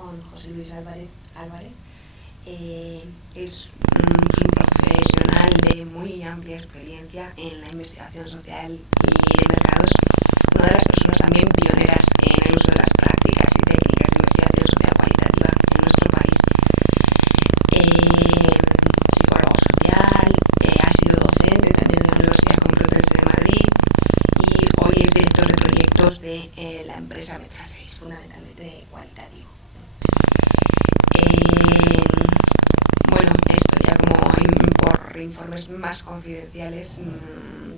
con José Luis Álvarez. Es un profesional de muy amplia experiencia en la investigación social y de mercados, una de las personas también pioneras en el uso de las prácticas y técnicas de investigación social cualitativa en nuestro país. Psicólogo social, ha sido docente también en la Universidad Complutense de Madrid y hoy es director de proyectos de la empresa Metra 6, fundamentalmente cualitativo. Bueno, esto ya como por informes más confidenciales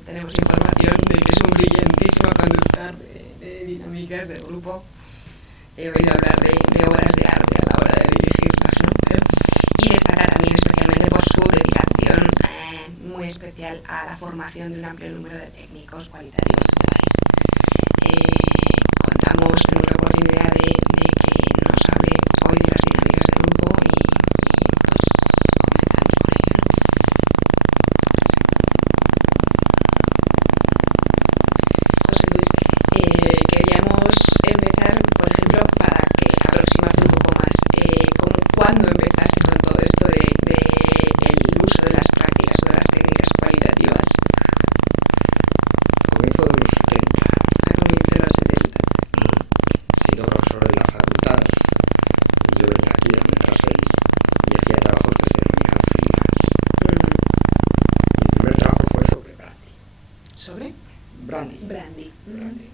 tenemos información de que es un brillantísimo conductor de dinámicas del grupo. He oído hablar de obras de arte a la hora de dirigirlas, ¿no? Y destaca también especialmente por su dedicación muy especial a la formación de un amplio número de técnicos cualitativos de este país. Tenemos la oportunidad de que nos hable hoy de las dinámicas del grupo y pues comenzamos con ello, ¿no? José Luis, queríamos empezar, por ejemplo, para que aproximarte un poco más, ¿cuándo empezaste con todo esto del uso de las prácticas o de las técnicas cualitativas? Comienzo de los 70. A comienzo de los 70. Siendo profesor en la facultad, y yo venía aquí a Metra 6 y hacía trabajos que se denominan freelance. Mi primer trabajo fue sobre brandy. ¿Sobre? Brandy. Brandy. Brandy.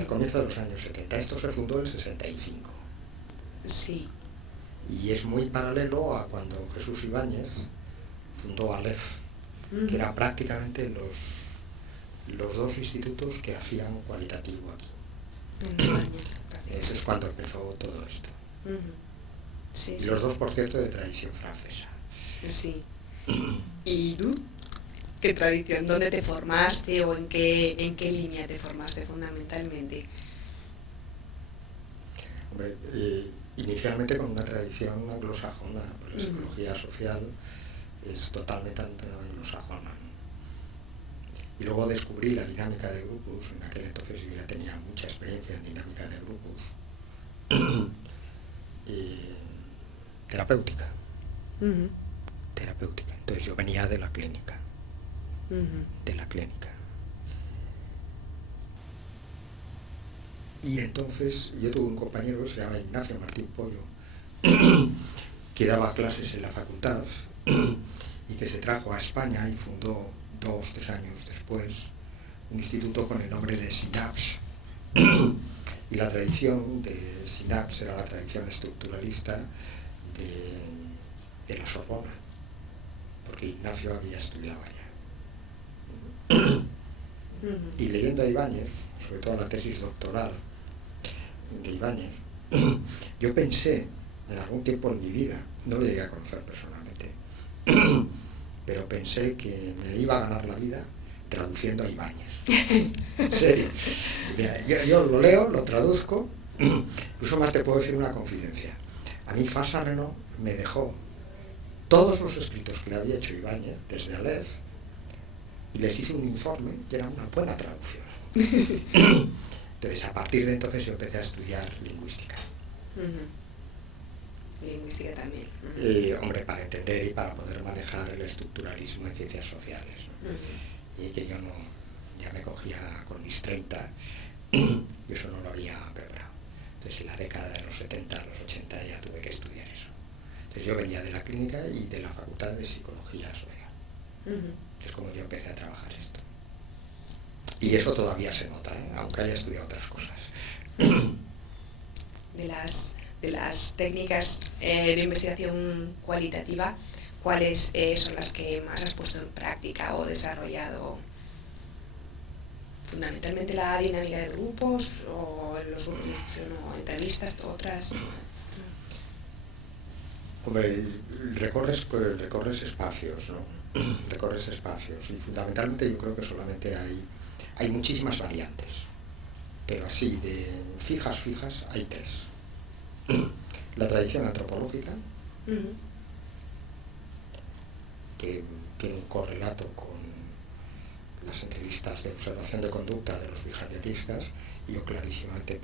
Al comienzo de los años 70. Esto se fundó en 65. Sí. Y es muy paralelo a cuando Jesús Ibáñez fundó Aleph, que era prácticamente los dos institutos que hacían cualitativo aquí. En España. Ese es cuando empezó todo esto. Sí, Y los dos, por cierto, de tradición francesa. Sí. ¿Y tú? ¿Qué tradición? ¿Dónde te formaste o en qué línea te formaste fundamentalmente? Hombre, inicialmente con una tradición anglosajona, porque la psicología social es totalmente anglosajona. Y luego descubrí la dinámica de grupos. En aquel entonces yo ya tenía mucha experiencia en dinámica de grupos. Terapéutica. Terapéutica. Entonces yo venía de la clínica. De la clínica. Y entonces yo tuve un compañero que se llama Ignacio Martín Pollo, que daba clases en la facultad y que se trajo a España y fundó 2-3 años después un instituto con el nombre de SYNAPS. Y la tradición de SYNAPS era la tradición estructuralista de la Sorbona, porque Ignacio había estudiado allá. Y leyendo a Ibáñez, sobre todo la tesis doctoral de Ibáñez, yo pensé en algún tiempo en mi vida, no lo llegué a conocer personalmente, pero pensé que me iba a ganar la vida traduciendo a Ibáñez. En serio. Mira, yo lo leo, lo traduzco, incluso más te puedo decir una confidencia. A mí Fasareno me dejó todos los escritos que le había hecho Ibáñez desde Aleph y les hice un informe que era una buena traducción. Entonces, a partir de entonces yo empecé a estudiar lingüística. Lingüística también. Hombre, para entender y para poder manejar el estructuralismo en ciencias sociales, ¿no? Y que yo no, ya me cogía con mis 30 y eso no lo había preparado. Entonces, en la década de los 70, los 80 ya tuve que estudiar eso. Entonces, yo venía de la clínica y de la Facultad de Psicología Social. Es como yo empecé a trabajar esto. Y eso todavía se nota, aunque haya estudiado otras cosas. De las técnicas de investigación cualitativa, ¿cuáles son las que más has puesto en práctica o desarrollado? ¿Fundamentalmente la dinámica de grupos o los grupos de discusión o entrevistas, otras? Hombre, recorres espacios, ¿no? Recorres espacios y fundamentalmente yo creo que solamente hay muchísimas variantes, pero así de fijas hay 3. La tradición antropológica, que tiene un correlato con las entrevistas de observación de conducta de los behavioristas, y yo clarísimamente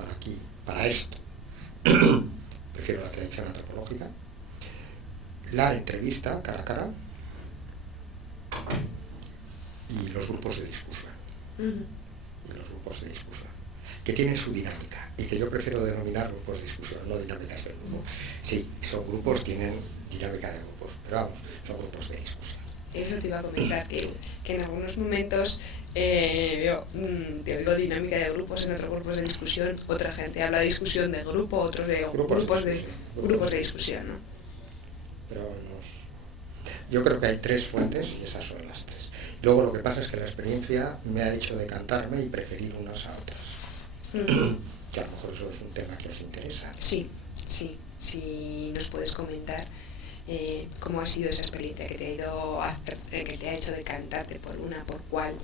para esto Prefiero la tradición antropológica. La entrevista cara a cara y los grupos de discusión. Y los grupos de discusión, que tienen su dinámica y que yo prefiero denominar grupos de discusión, no dinámicas de grupo. Sí, son grupos, tienen dinámica de grupos, pero vamos, son grupos de discusión. Eso te iba a comentar, que en algunos momentos te oigo dinámica de grupos, en otros grupos de discusión, otra gente habla de discusión de grupo, otros de grupos de discusión, ¿no? Pero yo creo que hay tres fuentes y esas son las tres. Luego lo que pasa es que la experiencia me ha hecho decantarme y preferir unas a otras. Que a lo mejor eso es un tema que os interesa. Sí, si nos puedes comentar cómo ha sido esa experiencia que te ha hecho decantarte por una, por cuál.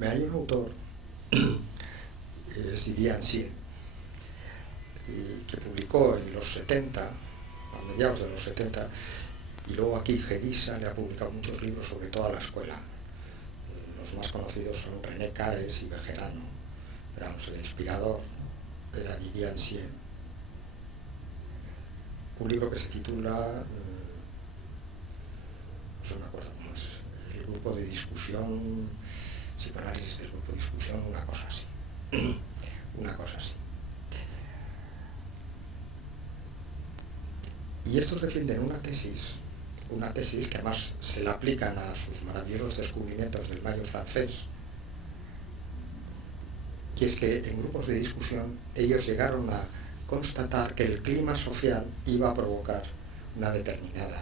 Hay un autor, es Didier Ancier, que publicó en los 70, a mediados de los 70, y luego aquí Gedisa le ha publicado muchos libros sobre toda la escuela. Los más conocidos son René Caes y Bejerano. Pero vamos, el inspirador era Didier Ancier. Un libro que se titula, no me acuerdo cómo es, el grupo de discusión, psicoanálisis del grupo de discusión, una cosa así. Una cosa así. Y estos defienden una tesis que además se la aplican a sus maravillosos descubrimientos del Mayo francés, que es que en grupos de discusión ellos llegaron a constatar que el clima social iba a provocar una determinada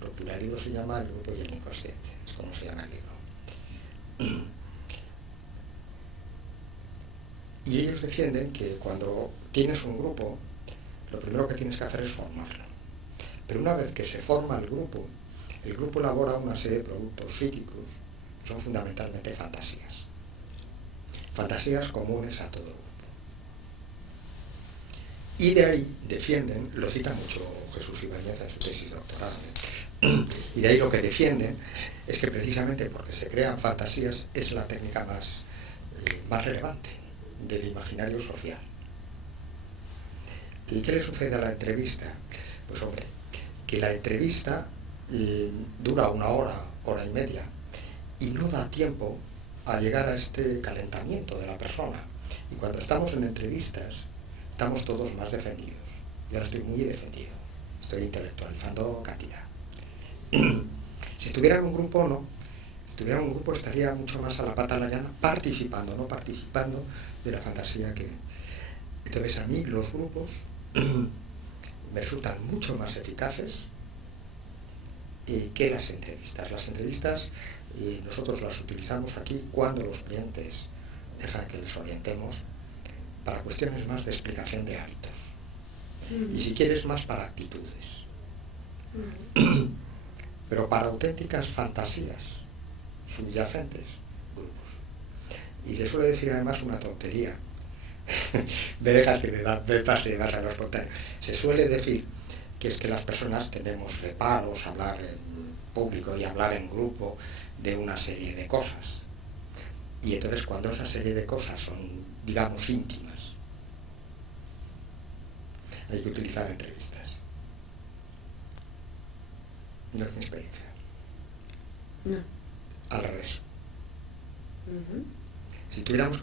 ruptura. El libro se llama El grupo y el inconsciente, es como se llama el libro. Y ellos defienden que cuando tienes un grupo, lo primero que tienes que hacer es formarlo. Pero una vez que se forma el grupo elabora una serie de productos psíquicos que son fundamentalmente fantasías. Fantasías comunes a todo el grupo. Y de ahí defienden, lo cita mucho Jesús Ibáñez en su tesis doctoral, y de ahí lo que defienden es que precisamente porque se crean fantasías es la técnica más relevante del imaginario social. ¿Y qué le sucede a la entrevista? Pues hombre, que la entrevista dura una hora, hora y media, y no da tiempo a llegar a este calentamiento de la persona. Y cuando estamos en entrevistas, estamos todos más defendidos. Yo ahora estoy muy defendido, estoy intelectualizando cantidad. Si estuviera en un grupo, no. Si estuviera en un grupo estaría mucho más a la pata a la llana, participando de la fantasía que... Entonces a mí los grupos me resultan mucho más eficaces que las entrevistas. Las entrevistas nosotros las utilizamos aquí cuando los clientes dejan que les orientemos para cuestiones más de explicación de hábitos. Y si quieres más para actitudes. Pero para auténticas fantasías subyacentes, grupos. Y se suele decir además una tontería. Me dejas que me pase más a lo espontáneo. Se suele decir que es que las personas tenemos reparos a hablar en público y hablar en grupo de una serie de cosas. Y entonces cuando esa serie de cosas son, digamos, íntimas, hay que utilizar entrevistas. No es mi experiencia. No. Al revés. Si tuviéramos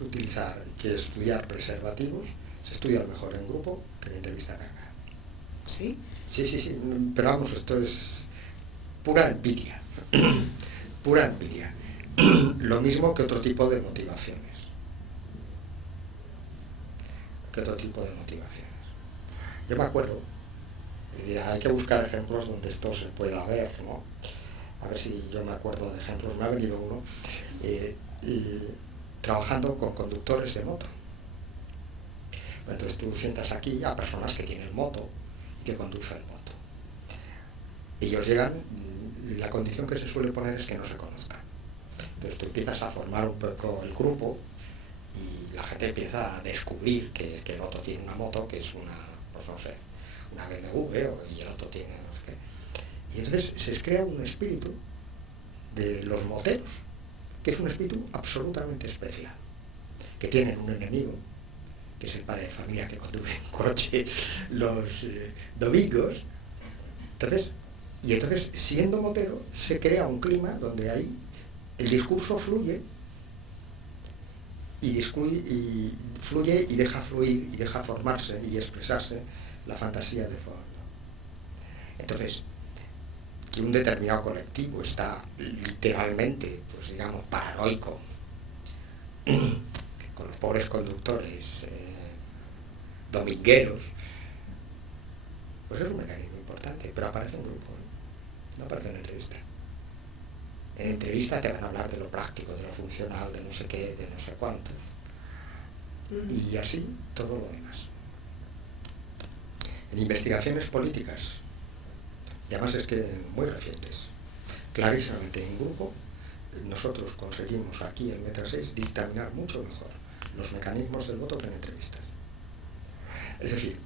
que estudiar preservativos, se estudia mejor en grupo que en entrevista cargada. ¿Sí? Sí, pero vamos, esto es pura empiria. Pura empiria. Lo mismo que otro tipo de motivaciones. Yo me acuerdo, hay que buscar ejemplos donde esto se pueda ver, ¿no? A ver si yo me acuerdo de ejemplos. Me ha venido uno trabajando con conductores de moto. Entonces tú sientas aquí a personas que tienen moto y que conducen moto. Ellos llegan, la condición que se suele poner es que no se conozcan. Entonces tú empiezas a formar un poco el grupo y la gente empieza a descubrir que el otro tiene una moto que es una, pues no sé, una BMW y el otro tiene no sé qué. Y entonces se crea un espíritu de los moteros, que es un espíritu absolutamente especial. que tienen un enemigo, que es el padre de familia que conduce un coche los domingos. Entonces, siendo motero, se crea un clima donde ahí el discurso fluye y deja fluir y deja formarse y expresarse la fantasía de fondo. Entonces, que un determinado colectivo está literalmente, pues digamos, paranoico con los pobres conductores domingueros, pues es un mecanismo importante, pero aparece en grupo, no aparece en entrevista. En entrevista te van a hablar de lo práctico, de lo funcional, de no sé qué, de no sé cuánto, y así todo lo demás. En investigaciones políticas, y además es que muy recientes, clarísimamente en grupo, nosotros conseguimos aquí en Letra 6 dictaminar mucho mejor los mecanismos del voto que en entrevistas. Es decir,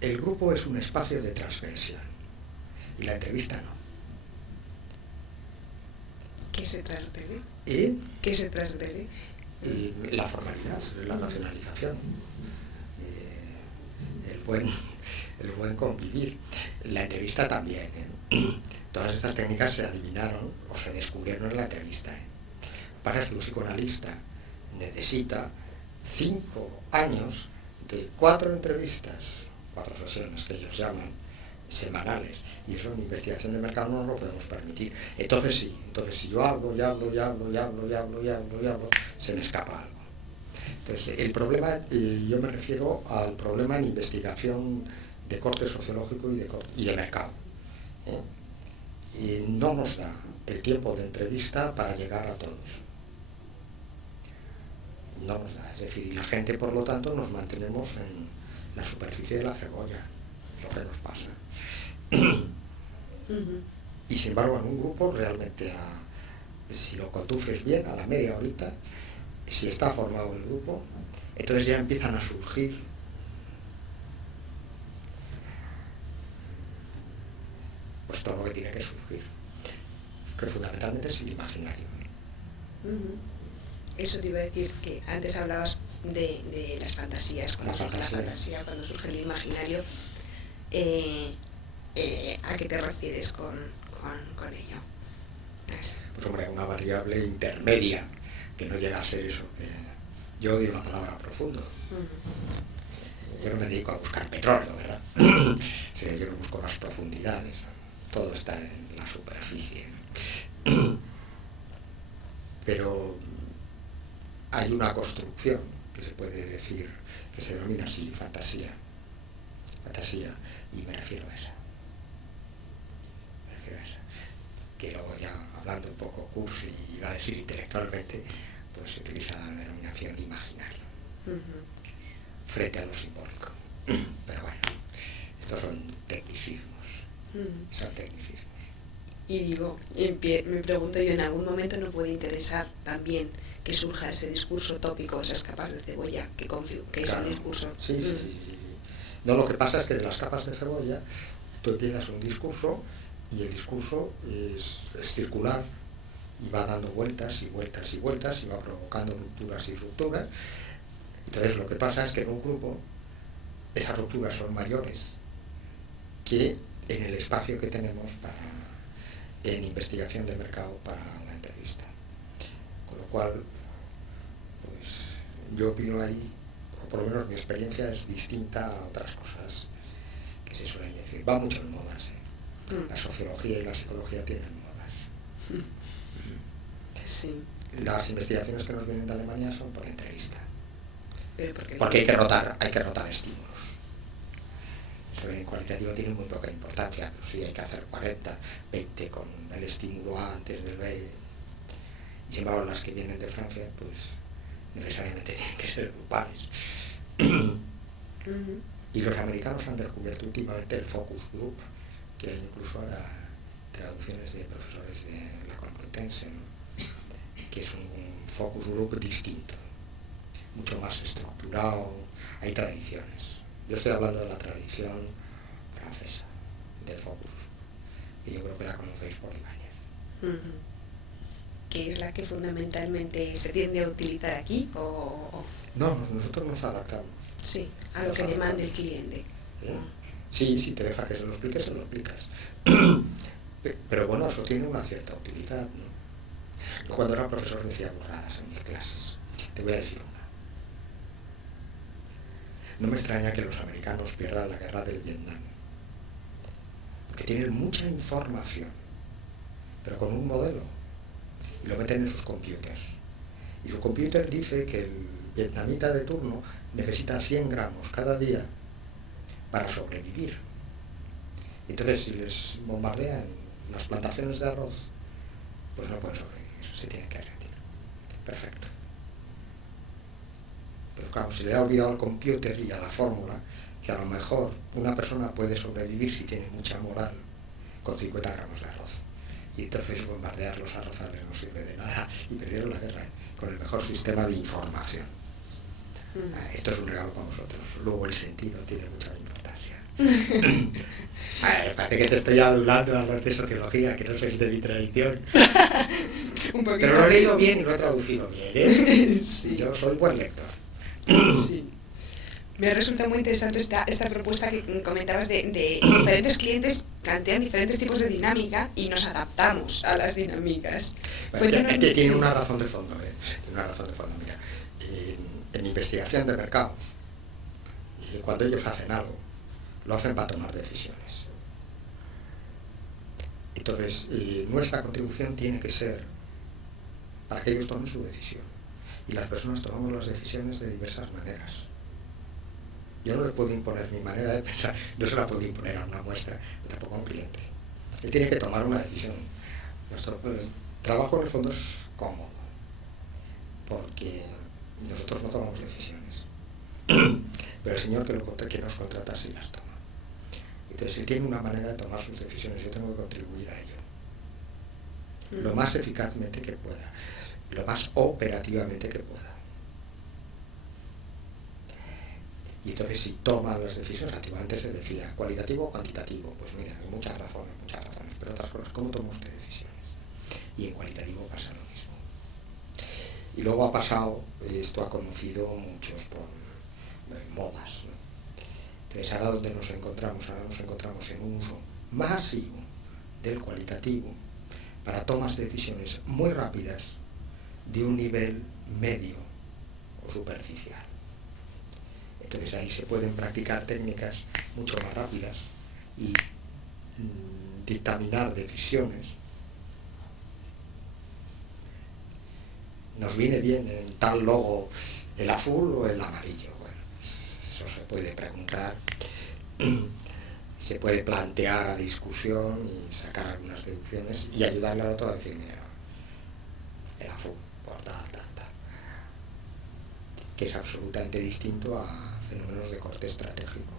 el grupo es un espacio de transgresión y la entrevista no. ¿Qué se transgrede? ¿Qué se transgrede? La formalidad, la nacionalización, el buen convivir. La entrevista también. Todas estas técnicas se adivinaron o se descubrieron en la entrevista. Lo que pasa es que un psicoanalista necesita 5 años de 4 entrevistas, 4 sesiones que ellos llaman semanales, y eso en investigación de mercado no nos lo podemos permitir. Entonces sí, si yo hablo, se me escapa algo. Entonces el problema, yo me refiero al problema en investigación de corte sociológico y de mercado. Y no nos da el tiempo de entrevista para llegar a todos. No nos da, es decir, y la gente, por lo tanto, nos mantenemos en la superficie de la cebolla, es lo que nos pasa. Y sin embargo, en un grupo, realmente, si lo conduces bien, a la media horita, si está formado el grupo, entonces ya empiezan a surgir pues todo lo que tiene que surgir, que fundamentalmente es el imaginario. Eso te iba a decir, que antes hablabas de las fantasías, cuando surge la fantasía, cuando surge el imaginario. ¿A qué te refieres con ello? Pues hombre, una variable intermedia, que no llega a ser eso. Yo odio la palabra profundo. Yo no me dedico a buscar petróleo, ¿verdad? Yo no busco las profundidades. Todo está en la superficie. Pero hay una construcción que se puede decir, que se denomina así, fantasía, y me refiero a esa. Que luego ya, hablando un poco cursi y iba a decir intelectualmente, pues se utiliza la denominación imaginario, frente a lo simbólico. Pero bueno, estos son tecnicismos. Y digo, me pregunto yo, ¿en algún momento nos puede interesar también que surja ese discurso tópico, esas capas de cebolla, que es el discurso? Sí. No, lo que pasa es que de las capas de cebolla tú empiezas un discurso y el discurso es circular y va dando vueltas y vueltas y vueltas y va provocando rupturas y rupturas. Entonces lo que pasa es que en un grupo esas rupturas son mayores que en el espacio que tenemos en investigación de mercado para la entrevista. Con lo cual, pues yo opino ahí, o por lo menos mi experiencia es distinta a otras cosas que se suelen decir. Va mucho en modas, La sociología y la psicología tienen modas. Sí. Las investigaciones que nos vienen de Alemania son por entrevista. Porque hay que rotar estímulos. Eso en cualitativo tiene muy poca importancia, pero sí hay que hacer 40, 20 con el estímulo A antes del B. Y sin embargo, las que vienen de Francia, pues necesariamente tienen que ser grupales. Y los americanos han descubierto últimamente el focus group, que hay incluso ahora traducciones de profesores de la Complutense, ¿no? Que es un focus group distinto, mucho más estructurado. Hay tradiciones. Yo estoy hablando de la tradición francesa, del focus, y yo creo que la conocéis por Ibáñez. que es la que fundamentalmente se tiende a utilizar aquí, o...? No, nosotros nos adaptamos. Sí, a lo que demande el cliente. Sí, si te deja que se lo expliques, se lo explicas. Pero bueno, eso tiene una cierta utilidad, ¿no? Yo cuando era profesor decía borradas en mis clases. Te voy a decir una. No me extraña que los americanos pierdan la guerra del Vietnam, porque tienen mucha información, pero con un modelo, y lo meten en sus computers. Y su computer dice que el vietnamita de turno necesita 100 gramos cada día para sobrevivir. Entonces, si les bombardean las plantaciones de arroz, pues no pueden sobrevivir, se tienen que rendir. Perfecto. Pero claro, se le ha olvidado al computer y a la fórmula que a lo mejor una persona puede sobrevivir si tiene mucha moral con 50 gramos de arroz. Y entonces bombardear los arrozales no sirve de nada. Y perdieron la guerra con el mejor sistema de información. Esto es un regalo para vosotros. Luego el sentido tiene mucha importancia. Parece que te estoy adulando a los de sociología, que no sois de mi tradición. Pero lo he leído bien y lo he traducido bien, ¿eh? Sí. Yo soy buen lector. Sí. Me resulta muy interesante esta propuesta que comentabas de diferentes clientes plantean diferentes tipos de dinámica y nos adaptamos a las dinámicas. Bueno, tiene una razón de fondo, ¿eh? Tiene una razón de fondo. Mira, en investigación de mercado, cuando ellos hacen algo, lo hacen para tomar decisiones. Entonces, nuestra contribución tiene que ser para que ellos tomen su decisión. Y las personas tomamos las decisiones de diversas maneras. Yo no le puedo imponer mi manera de pensar, no se la puedo imponer a una muestra, tampoco a un cliente. Él tiene que tomar una decisión. Nuestro trabajo en el fondo es cómodo, porque nosotros no tomamos decisiones. Pero el señor que nos contrata sí las toma. Entonces él tiene una manera de tomar sus decisiones, yo tengo que contribuir a ello. Lo más eficazmente que pueda, lo más operativamente que pueda. Y entonces si toman las decisiones, antiguamente se decía cualitativo o cuantitativo, pues mira, hay muchas razones, pero otras cosas, ¿cómo toma usted decisiones? Y en cualitativo pasa lo mismo. Y luego ha pasado, esto ha conocido muchos por modas, ¿no? Entonces ahora donde nos encontramos en un uso masivo del cualitativo para tomas de decisiones muy rápidas de un nivel medio o superficial. Entonces ahí se pueden practicar técnicas mucho más rápidas y dictaminar decisiones. Nos viene bien en tal logo el azul o el amarillo. Bueno, eso se puede preguntar, se puede plantear a discusión y sacar algunas deducciones y ayudarle al otro a decir, mira, el azul, por tal. Que es absolutamente distinto a fenómenos de corte estratégico.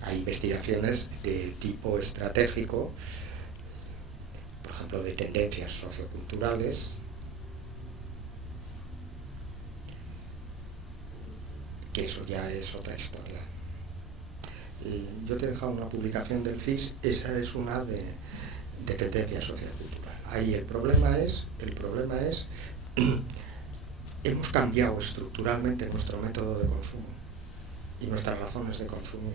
Hay investigaciones de tipo estratégico, por ejemplo, de tendencias socioculturales, que eso ya es otra historia. Yo te he dejado una publicación del FIS, esa es una de tendencia sociocultural. Ahí el problema es hemos cambiado estructuralmente nuestro método de consumo y nuestras razones de consumir.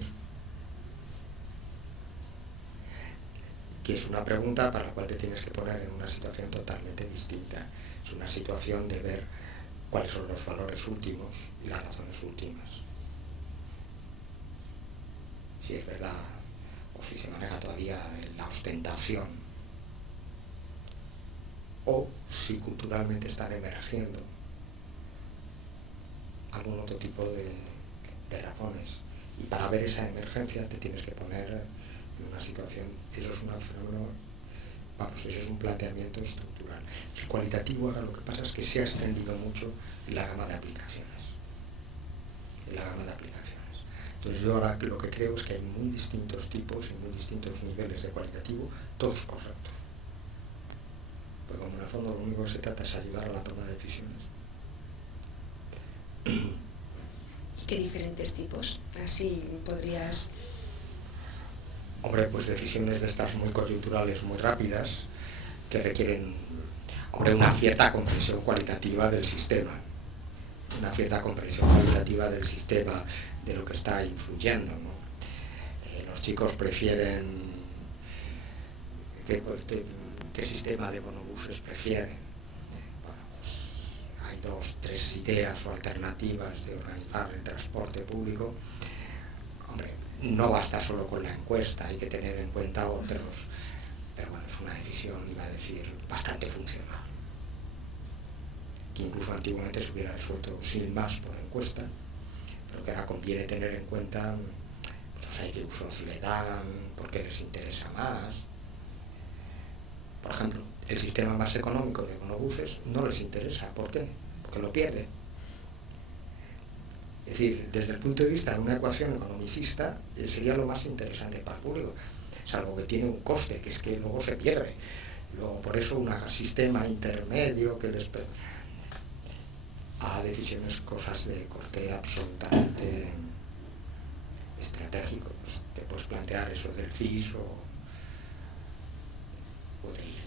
Que es una pregunta para la cual te tienes que poner en una situación totalmente distinta. Es una situación de ver cuáles son los valores últimos y las razones últimas. Si es verdad, o si se maneja todavía la ostentación, o si culturalmente están emergiendo algún otro tipo de razones. Y para ver esa emergencia te tienes que poner en una situación, eso es un fenómeno, ese es un planteamiento estructural. El cualitativo ahora lo que pasa es que se ha extendido mucho en la gama de aplicaciones. Entonces yo ahora lo que creo es que hay muy distintos tipos y muy distintos niveles de cualitativo, todos correctos. Pues como en el fondo lo único que se trata es ayudar a la toma de decisiones. ¿Qué diferentes tipos? Así podrías... Hombre, pues decisiones de estas muy coyunturales, muy rápidas, que requieren Hombre, una cierta comprensión cualitativa del sistema. Una cierta comprensión cualitativa del sistema, de lo que está influyendo, ¿no? Los chicos prefieren... ¿Qué sistema de bonobuses prefieren? Bueno, pues hay 2, 3 ideas o alternativas de organizar el transporte público. Hombre, no basta solo con la encuesta, hay que tener en cuenta otros. Pero bueno, es una decisión, iba a decir, bastante funcional. Que incluso antiguamente se hubiera resuelto sin más por encuesta, pero que ahora conviene tener en cuenta pues, qué usos le dan, por qué les interesa más. Por ejemplo, el sistema más económico de bonobuses no les interesa. ¿Por qué? Porque lo pierde. Es decir, desde el punto de vista de una ecuación economicista, sería lo más interesante para el público, salvo que tiene un coste, que es que luego se pierde. Luego, por eso un sistema intermedio que les... a decisiones, cosas de corte absolutamente estratégico. Pues te puedes plantear eso del FIS o del...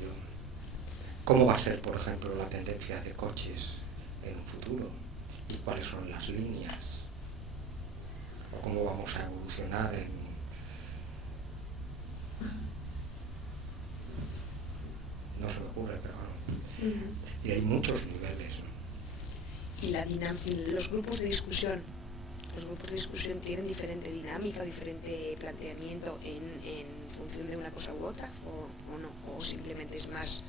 ¿Cómo va a ser, por ejemplo, la tendencia de coches en un futuro? ¿Y cuáles son las líneas? ¿O cómo vamos a evolucionar en... No se me ocurre, pero bueno. Y hay muchos niveles, ¿no? Y los grupos de discusión tienen diferente dinámica, diferente planteamiento en función de una cosa u otra, o no, o simplemente es más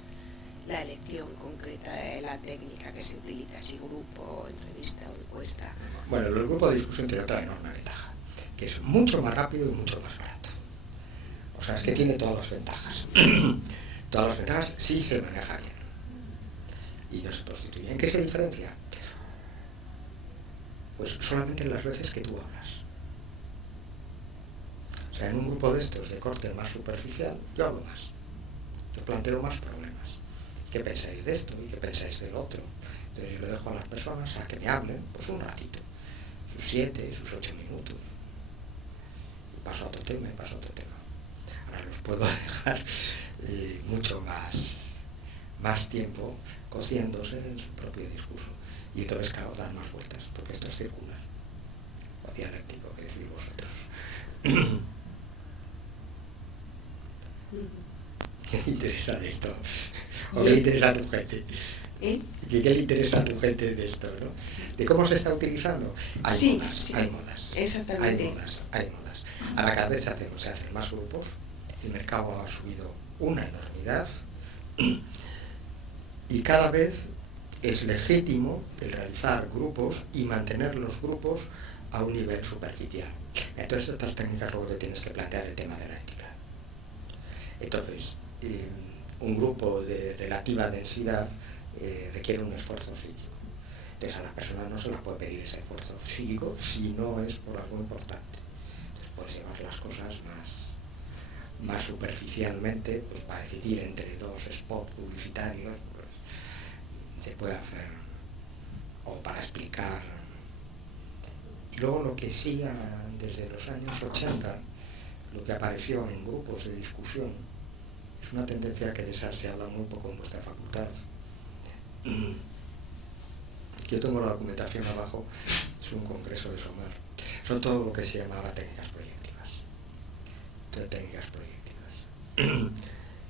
la elección concreta de la técnica que se utiliza, si grupo, entrevista o encuesta. Bueno, el grupo de discusión tiene otra enorme ventaja, que es mucho más rápido y mucho más barato. O sea, es que tiene todas las ventajas. Todas las ventajas sí se maneja bien. Y no se prostituye. ¿En qué se diferencia? Pues solamente en las veces que tú hablas. O sea, en un grupo de estos de corte más superficial, yo hablo más. Yo planteo más problemas. ¿Qué pensáis de esto? ¿Y qué pensáis del otro? Entonces yo le dejo a las personas a que me hablen, pues un ratito. Sus 7, sus 8 minutos. Y paso a otro tema y paso a otro tema. Ahora los puedo dejar mucho más tiempo cociéndose en su propio discurso. Y entonces, claro, dan más vueltas, porque esto es circular, o dialéctico, que decís vosotros. ¿Qué te interesa de esto? ¿O qué le interesa a tu gente? ¿Qué le interesa a tu gente de esto, no? ¿De cómo se está utilizando? Hay modas. Exactamente. Hay modas. Ahora cada vez se hacen más grupos, el mercado ha subido una enormidad, y cada vez es legítimo el realizar grupos y mantener los grupos a un nivel superficial. Entonces estas técnicas luego te tienes que plantear el tema de la ética. Entonces, un grupo de relativa densidad requiere un esfuerzo psíquico. Entonces a las personas no se les puede pedir ese esfuerzo psíquico si no es por algo importante. Entonces puedes llevar las cosas más superficialmente, pues para decidir entre 2 spots publicitarios, pues se puede hacer, o para explicar. Y luego lo que siga desde los años 80, lo que apareció en grupos de discusión, es una tendencia que de esa se habla muy poco en vuestra facultad. Yo tengo la documentación abajo, es un congreso de SOMAR. Son todo lo que se llama ahora técnicas proyectivas.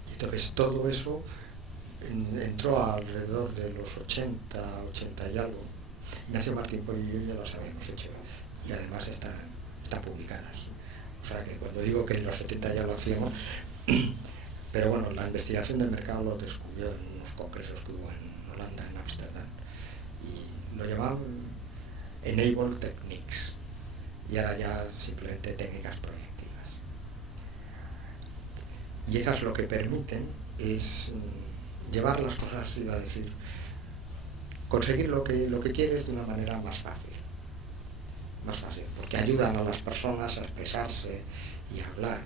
Y entonces todo eso entró alrededor de los 80 y algo. Ignacio Martín Pollo y yo ya las habíamos hecho y además están publicadas. O sea que cuando digo que en los 70 ya lo hacíamos, pero bueno, la investigación del mercado lo descubrió en unos congresos que hubo en Holanda, en Ámsterdam, y lo llamaban Enable Techniques, y ahora ya simplemente técnicas proyectivas. Y esas lo que permiten es llevar las cosas, iba a decir, conseguir lo que quieres de una manera más fácil, porque ayudan a las personas a expresarse y a hablar.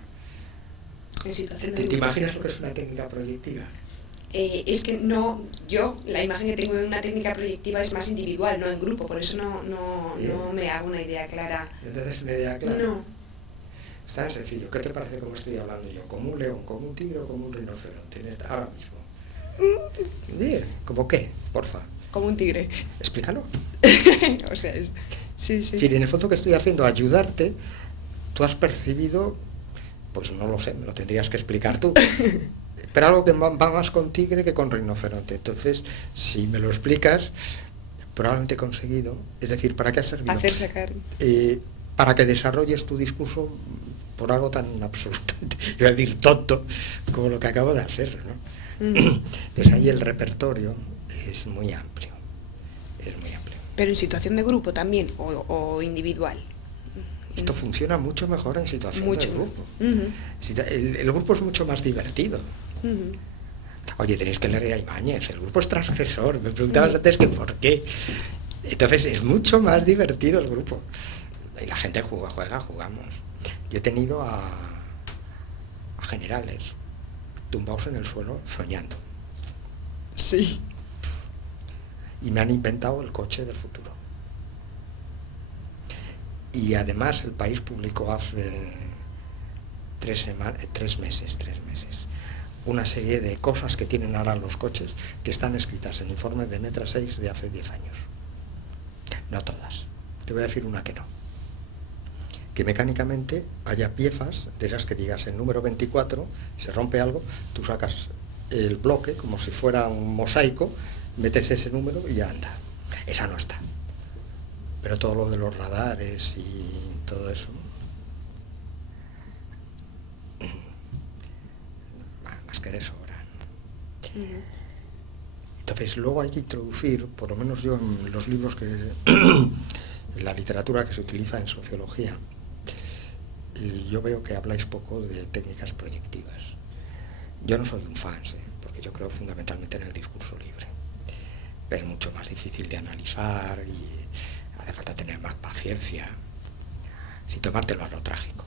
¿Te imaginas lo que es una técnica proyectiva? Es que no, yo la imagen que tengo de una técnica proyectiva es más individual, no en grupo, por eso no me hago una idea clara. ¿Entonces una idea clara? No. Es tan sencillo. ¿Qué te parece como estoy hablando yo? ¿Como un león, como un tigre o como un rinoceronte ahora mismo? ¿Cómo qué? Porfa. Como un tigre. Explícalo. O sea, sí. Es decir, en el fondo que estoy haciendo, ayudarte, tú has percibido, pues no lo sé, me lo tendrías que explicar tú, pero algo que va más con tigre que con rinoceronte. Entonces, si me lo explicas, probablemente he conseguido, es decir, ¿para qué ha servido? Hacer sacar. Para que desarrolles tu discurso por algo tan absolutamente, iba a decir tonto, como lo que acabo de hacer, ¿no? Entonces ahí el repertorio es muy amplio, es muy amplio. Pero en situación de grupo también, o individual. Esto funciona mucho mejor en situación de grupo. Uh-huh. El grupo es mucho más divertido. Uh-huh. Oye, tenéis que leer a Ibáñez, el grupo es transgresor, me preguntabas antes que por qué. Entonces es mucho más divertido el grupo. Y la gente jugamos. Yo he tenido a generales tumbados en el suelo soñando. Sí. Y me han inventado el coche del futuro. Y además el país publicó hace 3 meses una serie de cosas que tienen ahora los coches que están escritas en informes de Metra 6 de hace 10 años. No todas. Te voy a decir una que no. Que mecánicamente haya piezas de esas que digas el número 24, se rompe algo, tú sacas el bloque como si fuera un mosaico, metes ese número y ya anda. Esa no está. Pero todo lo de los radares y todo eso, más que de sobra. Entonces luego hay que introducir, por lo menos yo en los libros en la literatura que se utiliza en sociología, y yo veo que habláis poco de técnicas proyectivas. Yo no soy un fan, porque yo creo fundamentalmente en el discurso libre, pero es mucho más difícil de analizar y hace falta tener más paciencia, sin tomártelo a lo trágico.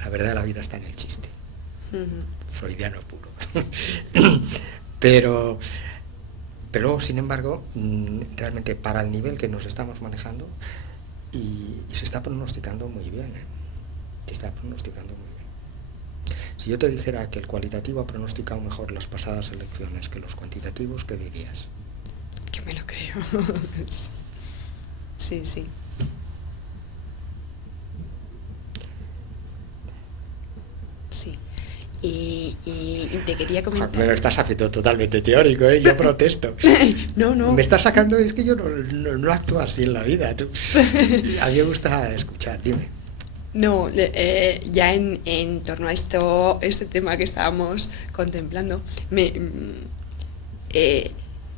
La verdad de la vida está en el chiste, freudiano puro. pero luego, sin embargo, realmente para el nivel que nos estamos manejando, y se está pronosticando muy bien, se está pronosticando muy bien. Si yo te dijera que el cualitativo ha pronosticado mejor las pasadas elecciones que los cuantitativos, ¿qué dirías? Que me lo creo. Sí. Sí. Y te quería comentar... Me lo estás haciendo totalmente teórico, ¿eh? Yo protesto. No. Me estás sacando, es que yo no actúo así en la vida. Tú. A mí me gusta escuchar, dime. No, ya en torno a este tema que estábamos contemplando,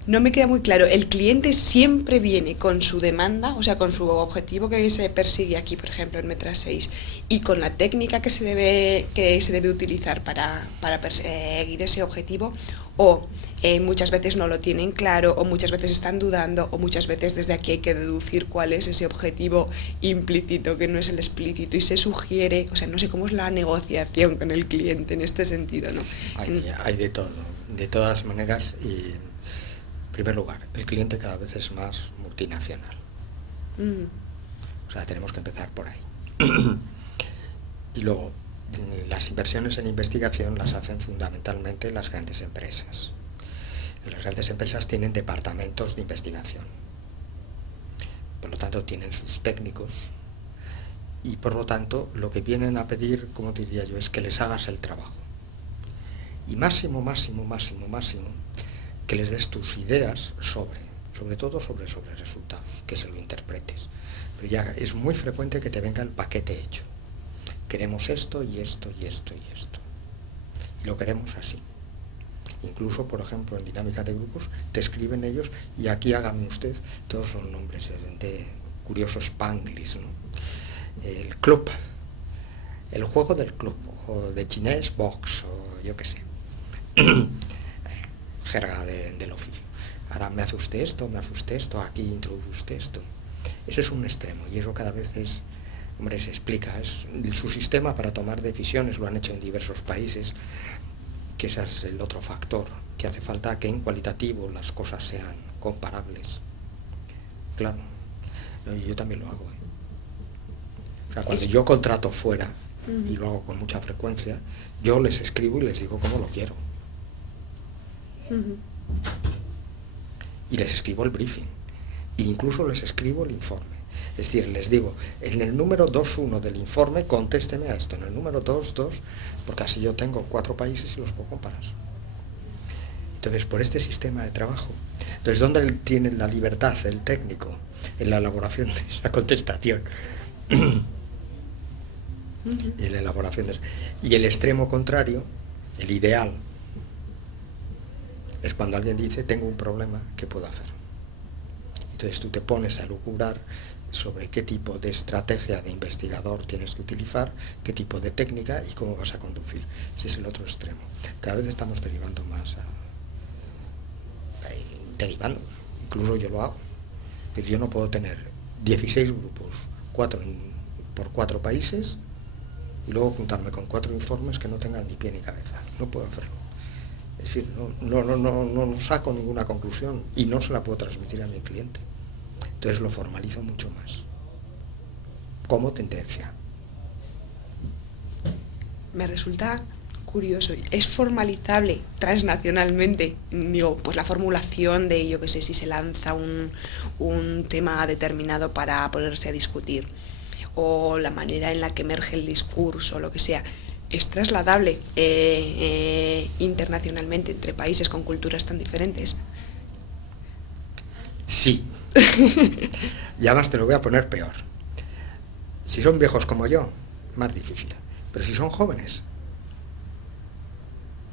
no me queda muy claro. ¿El cliente siempre viene con su demanda, o sea, con su objetivo que se persigue aquí, por ejemplo, en Metra 6, y con la técnica que se debe utilizar para perseguir ese objetivo? ¿O muchas veces no lo tienen claro, o muchas veces están dudando, o muchas veces desde aquí hay que deducir cuál es ese objetivo implícito que no es el explícito, y se sugiere, o sea, no sé cómo es la negociación con el cliente en este sentido, ¿no? Hay de todo, de todas maneras. Y en primer lugar, el cliente cada vez es más multinacional. O sea, tenemos que empezar por ahí. Y luego, las inversiones en investigación las hacen fundamentalmente las grandes empresas. Y las grandes empresas tienen departamentos de investigación. Por lo tanto, tienen sus técnicos. Y por lo tanto, lo que vienen a pedir, como diría yo, es que les hagas el trabajo. Y máximo, que les des tus ideas sobre todo sobre resultados, que se lo interpretes. Pero ya es muy frecuente que te venga el paquete hecho. Queremos esto y esto y esto y esto. Y lo queremos así. Incluso, por ejemplo, en dinámica de grupos, te escriben ellos y aquí hágame usted, todos son nombres de curioso spanglish, ¿no? El club, el juego del club, o de chinés box, o yo qué sé. Jerga del oficio. Ahora me hace usted esto, aquí introduce usted esto. Ese es un extremo y eso cada vez es, hombre, se explica, es su sistema para tomar decisiones, lo han hecho en diversos países, que ese es el otro factor, que hace falta que en cualitativo las cosas sean comparables. Claro, yo también lo hago. O sea, cuando yo contrato fuera, y lo hago con mucha frecuencia, yo les escribo y les digo cómo lo quiero. Y les escribo el briefing. E incluso les escribo el informe. Es decir, les digo, en el número 2.1 del informe, contésteme a esto. En el número 2.2, porque así yo tengo 4 países y los puedo comparar. Entonces, por este sistema de trabajo, entonces, ¿dónde tiene la libertad el técnico? En la elaboración de esa contestación. Y en la elaboración de... Y el extremo contrario, el ideal, es cuando alguien dice, tengo un problema, ¿qué puedo hacer? Entonces tú te pones a elucubrar sobre qué tipo de estrategia de investigador tienes que utilizar, qué tipo de técnica y cómo vas a conducir. Ese es el otro extremo. Cada vez estamos derivando más derivando. Incluso yo lo hago. Pero yo no puedo tener 16 grupos, 4 por 4 países, y luego juntarme con 4 informes que no tengan ni pie ni cabeza. No puedo hacerlo. Es decir, no saco ninguna conclusión y no se la puedo transmitir a mi cliente. Entonces lo formalizo mucho más, como tendencia. Me resulta curioso. ¿Es formalizable transnacionalmente? Digo, pues la formulación de, yo qué sé, si se lanza un tema determinado para ponerse a discutir, o la manera en la que emerge el discurso, o lo que sea, ¿es trasladable internacionalmente entre países con culturas tan diferentes? Sí. Y además te lo voy a poner peor. Si son viejos como yo, más difícil. Pero si son jóvenes,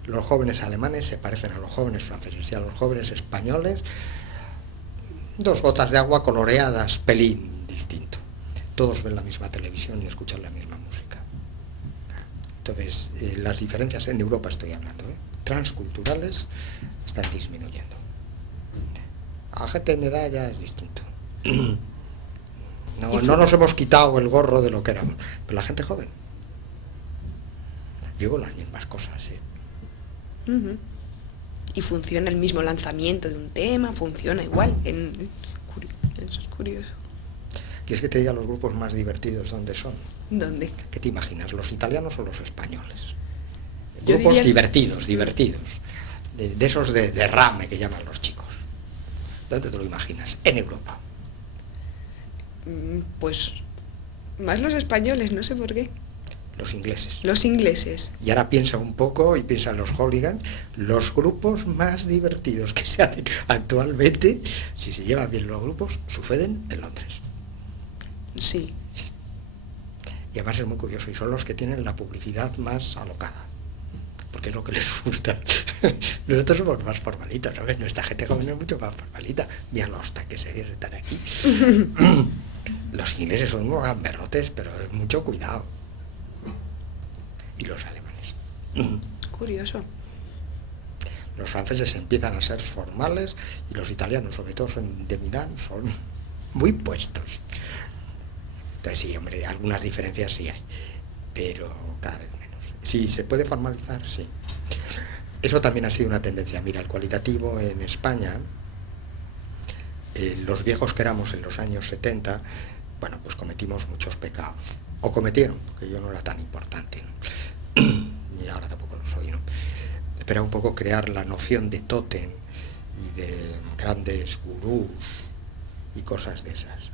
los jóvenes alemanes se parecen a los jóvenes franceses y a los jóvenes españoles, 2 gotas de agua coloreadas, pelín distinto. Todos ven la misma televisión y escuchan la misma música. Entonces, las diferencias en Europa estoy hablando, transculturales, están disminuyendo. A gente de edad ya es distinto. No nos hemos quitado el gorro de lo que éramos, pero la gente joven, digo las mismas cosas. Y funciona el mismo lanzamiento de un tema, funciona igual. Eso es curioso. ¿Quieres que te diga los grupos más divertidos dónde son? ¿Dónde? ¿Qué te imaginas, los italianos o los españoles? Yo Grupos diría... divertidos, de esos de derrame que llaman los chicos. ¿Dónde te lo imaginas? En Europa. Pues más los españoles, no sé por qué. Los ingleses. Los ingleses. Y ahora piensa un poco y piensa en los hooligans, los grupos más divertidos que se hacen actualmente, si se llevan bien los grupos, suceden en Londres. Sí. Y además es muy curioso, y son los que tienen la publicidad más alocada, porque es lo que les gusta. Nosotros somos más formalitos, ¿sabes? Nuestra gente joven es mucho más formalita. Mira los que serios están aquí. Los ingleses son unos gamberrotes, pero mucho cuidado. Y los alemanes. Curioso. Los franceses empiezan a ser formales y los italianos, sobre todo son de Milán, son muy puestos. Entonces sí, hombre, algunas diferencias sí hay, pero cada vez menos. Sí, ¿se puede formalizar? Sí. Eso también ha sido una tendencia. Mira, el cualitativo en España, los viejos que éramos en los años 70, bueno, pues cometimos muchos pecados. O cometieron, porque yo no era tan importante, ¿no? Y ahora tampoco lo soy, ¿no? Pero un poco crear la noción de tótem y de grandes gurús y cosas de esas.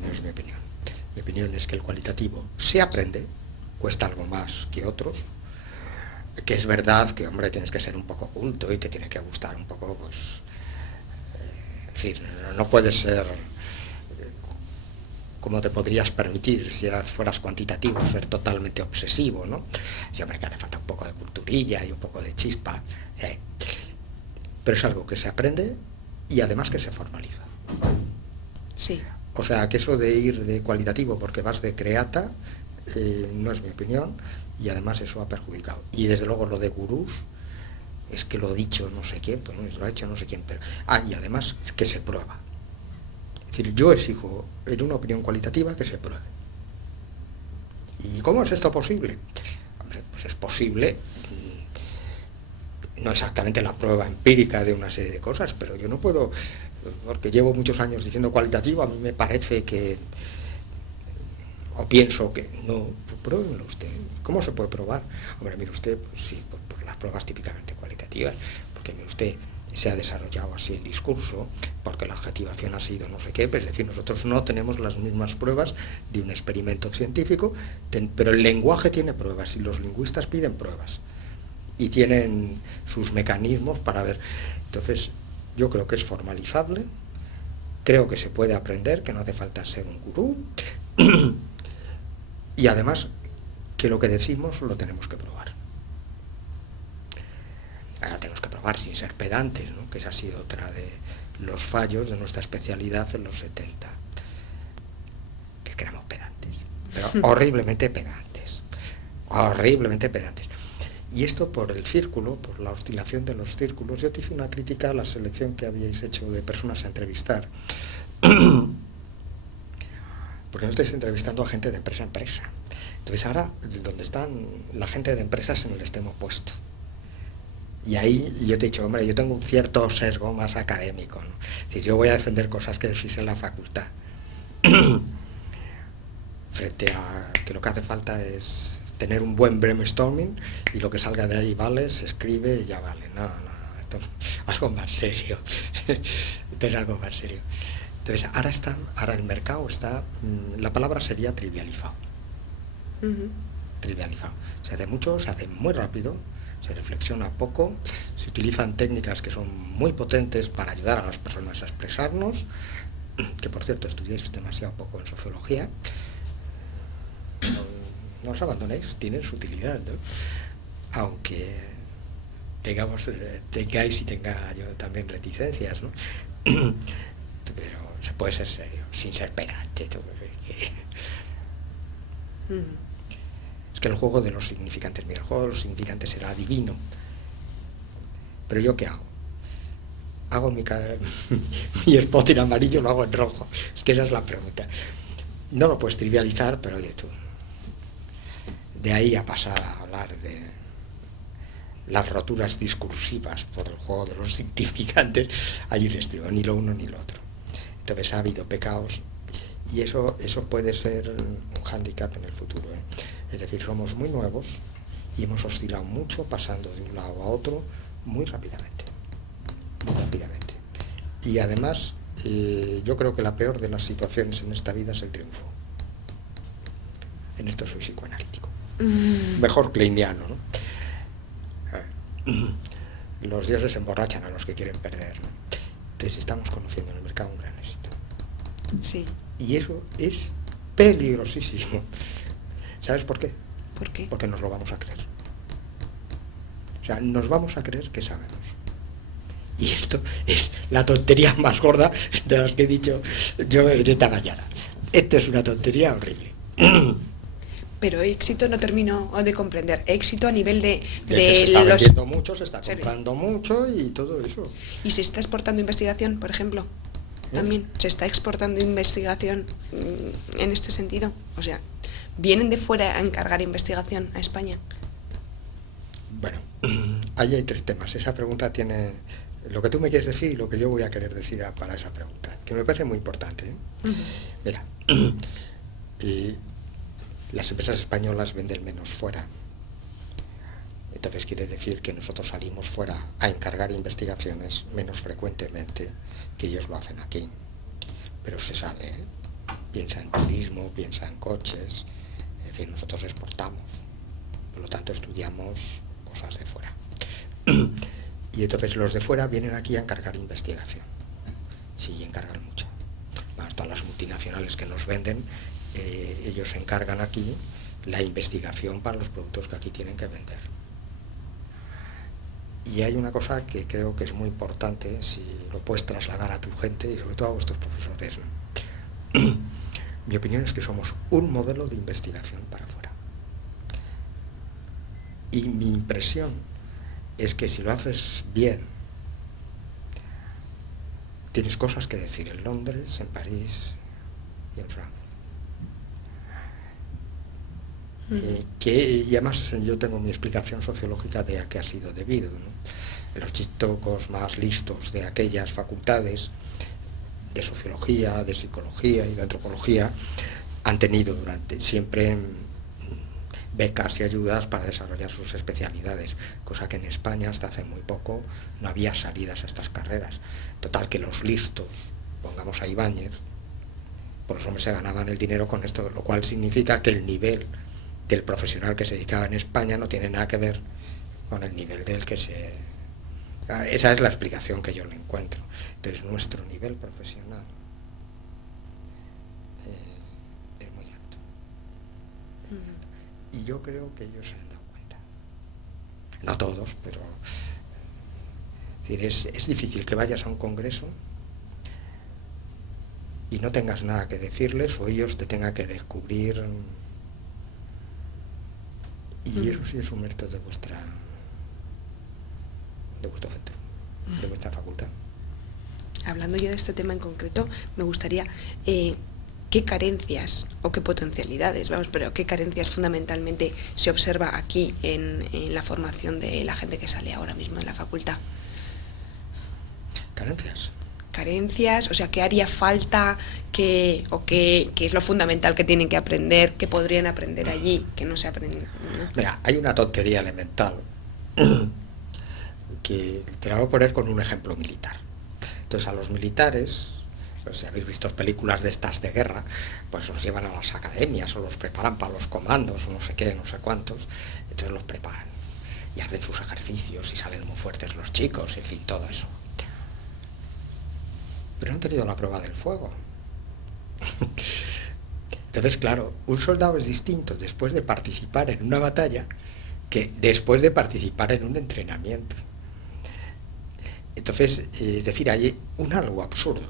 No es mi opinión. Mi opinión es que el cualitativo se aprende, cuesta algo más que otros, que es verdad que, hombre, tienes que ser un poco culto y te tiene que gustar un poco, pues... es decir, no puedes ser... como te podrías permitir si fueras cuantitativo, ser totalmente obsesivo, ¿no? Sí, hombre, que hace falta un poco de culturilla y un poco de chispa, ¿sí? Pero es algo que se aprende y además que se formaliza. Sí. O sea, que eso de ir de cualitativo porque vas de creata, no es mi opinión, y además eso ha perjudicado. Y desde luego lo de gurús, es que lo ha dicho no sé quién, pues lo ha hecho no sé quién, pero... y además es que se prueba. Es decir, yo exijo en una opinión cualitativa que se pruebe. ¿Y cómo es esto posible? Hombre, pues es posible, no exactamente la prueba empírica de una serie de cosas, pero yo no puedo, porque llevo muchos años diciendo cualitativo, a mí me parece que, o pienso que, no, pues pruébenlo usted. ¿Cómo se puede probar? Hombre, mire usted, pues sí, por las pruebas típicamente cualitativas, porque usted se ha desarrollado así el discurso, porque la adjetivación ha sido no sé qué, pues es decir, nosotros no tenemos las mismas pruebas de un experimento científico, pero el lenguaje tiene pruebas y los lingüistas piden pruebas y tienen sus mecanismos para ver. Entonces, yo creo que es formalizable, creo que se puede aprender, que no hace falta ser un gurú, y además que lo que decimos lo tenemos que probar. Ahora tenemos que probar sin ser pedantes, ¿no? Que esa ha sido otra de los fallos de nuestra especialidad en los 70. Que es que éramos pedantes, pero horriblemente pedantes. Horriblemente pedantes. Y esto por el círculo, por la oscilación de los círculos. Yo te hice una crítica a la selección que habíais hecho de personas a entrevistar. Porque no estáis entrevistando a gente de empresa a empresa. Entonces ahora, donde están la gente de empresas en el extremo opuesto. Y ahí yo te he dicho, hombre, yo tengo un cierto sesgo más académico, ¿no? Es decir, yo voy a defender cosas que decís en la facultad. Frente a que lo que hace falta es tener un buen brainstorming y lo que salga de ahí vale, se escribe y ya vale. No, esto es algo más serio. Esto es algo más serio. Entonces, ahora el mercado está, la palabra sería trivializado. Trivializado. Se hace mucho, se hace muy rápido, se reflexiona poco, se utilizan técnicas que son muy potentes para ayudar a las personas a expresarnos, que por cierto estudiáis demasiado poco en sociología. No os abandonéis, tienen su utilidad, ¿no? Aunque tengáis y tenga yo también reticencias, ¿no? Pero se puede ser serio, sin ser pedante. Es que el juego de los significantes, mira, el juego de los significantes será adivino. Pero ¿yo qué hago? Hago mi spot en amarillo, lo hago en rojo. Es que esa es la pregunta. No lo puedes trivializar, pero oye tú. De ahí a pasar a hablar de las roturas discursivas por el juego de los significantes, hay un estribo, ni lo uno ni lo otro. Entonces ha habido pecados y eso puede ser un hándicap en el futuro, ¿eh? Es decir, somos muy nuevos y hemos oscilado mucho pasando de un lado a otro muy rápidamente. Muy rápidamente. Y además, yo creo que la peor de las situaciones en esta vida es el triunfo. En esto soy psicoanalítico. Mejor kleiniano, ¿no? Los dioses emborrachan a los que quieren perder, ¿no? Entonces estamos conociendo en el mercado un gran éxito. Sí. Y eso es peligrosísimo. ¿Sabes por qué? ¿Por qué? Porque nos lo vamos a creer. O sea, nos vamos a creer que sabemos. Y esto es la tontería más gorda de las que he dicho yo en esta mañana. Esto es una tontería horrible. Pero éxito no termino de comprender. Éxito a nivel de que se está vendiendo mucho, se está comprando mucho y todo eso. ¿Y se está exportando investigación, por ejemplo? También se está exportando investigación en este sentido. O sea, ¿vienen de fuera a encargar investigación a España? Bueno, ahí hay tres temas. Esa pregunta tiene lo que tú me quieres decir y lo que yo voy a querer decir para esa pregunta, que me parece muy importante, ¿eh? Mira, las empresas españolas venden menos fuera. Entonces quiere decir que nosotros salimos fuera a encargar investigaciones menos frecuentemente que ellos lo hacen aquí. Pero se sale, ¿eh? Piensa en turismo, piensa en coches, es decir, nosotros exportamos, por lo tanto estudiamos cosas de fuera. Y entonces los de fuera vienen aquí a encargar investigación. Sí, encargan mucho. Vamos, todas las multinacionales que nos venden, ellos encargan aquí la investigación para los productos que aquí tienen que vender. Y hay una cosa que creo que es muy importante, si lo puedes trasladar a tu gente y sobre todo a vuestros profesores, ¿no? Mi opinión es que somos un modelo de investigación para afuera. Y mi impresión es que si lo haces bien, tienes cosas que decir en Londres, en París y en Francia. Y además yo tengo mi explicación sociológica de a qué ha sido debido, ¿no? Los chistocos más listos de aquellas facultades de sociología, de psicología y de antropología han tenido siempre becas y ayudas para desarrollar sus especialidades, cosa que en España hasta hace muy poco no había salidas a estas carreras. Total, que los listos, pongamos a Ibáñez, pues los hombres se ganaban el dinero con esto, lo cual significa que el nivel del profesional que se dedicaba en España no tiene nada que ver con el nivel del que se... Esa es la explicación que yo le encuentro. Entonces, nuestro nivel profesional es muy alto. Y yo creo que ellos se han dado cuenta. No todos, pero... Es decir, es difícil que vayas a un congreso y no tengas nada que decirles o ellos te tengan que descubrir. Y eso sí es un mérito de vuestro centro, de vuestra facultad. Hablando yo de este tema en concreto, me gustaría qué carencias o qué potencialidades, pero qué carencias fundamentalmente se observa aquí en la formación de la gente que sale ahora mismo en la facultad. Carencias, o sea, qué haría falta, qué es lo fundamental que tienen que aprender, qué podrían aprender allí, que no se aprende, ¿no? Mira, hay una tontería elemental que te la voy a poner con un ejemplo militar. Entonces, a los militares, pues, si habéis visto películas de estas de guerra, pues los llevan a las academias o los preparan para los comandos o no sé qué, no sé cuántos, entonces los preparan y hacen sus ejercicios y salen muy fuertes los chicos, en fin, todo eso. Pero no han tenido la prueba del fuego. Entonces, claro, un soldado es distinto después de participar en una batalla que después de participar en un entrenamiento. Entonces, es decir, hay un algo absurdo.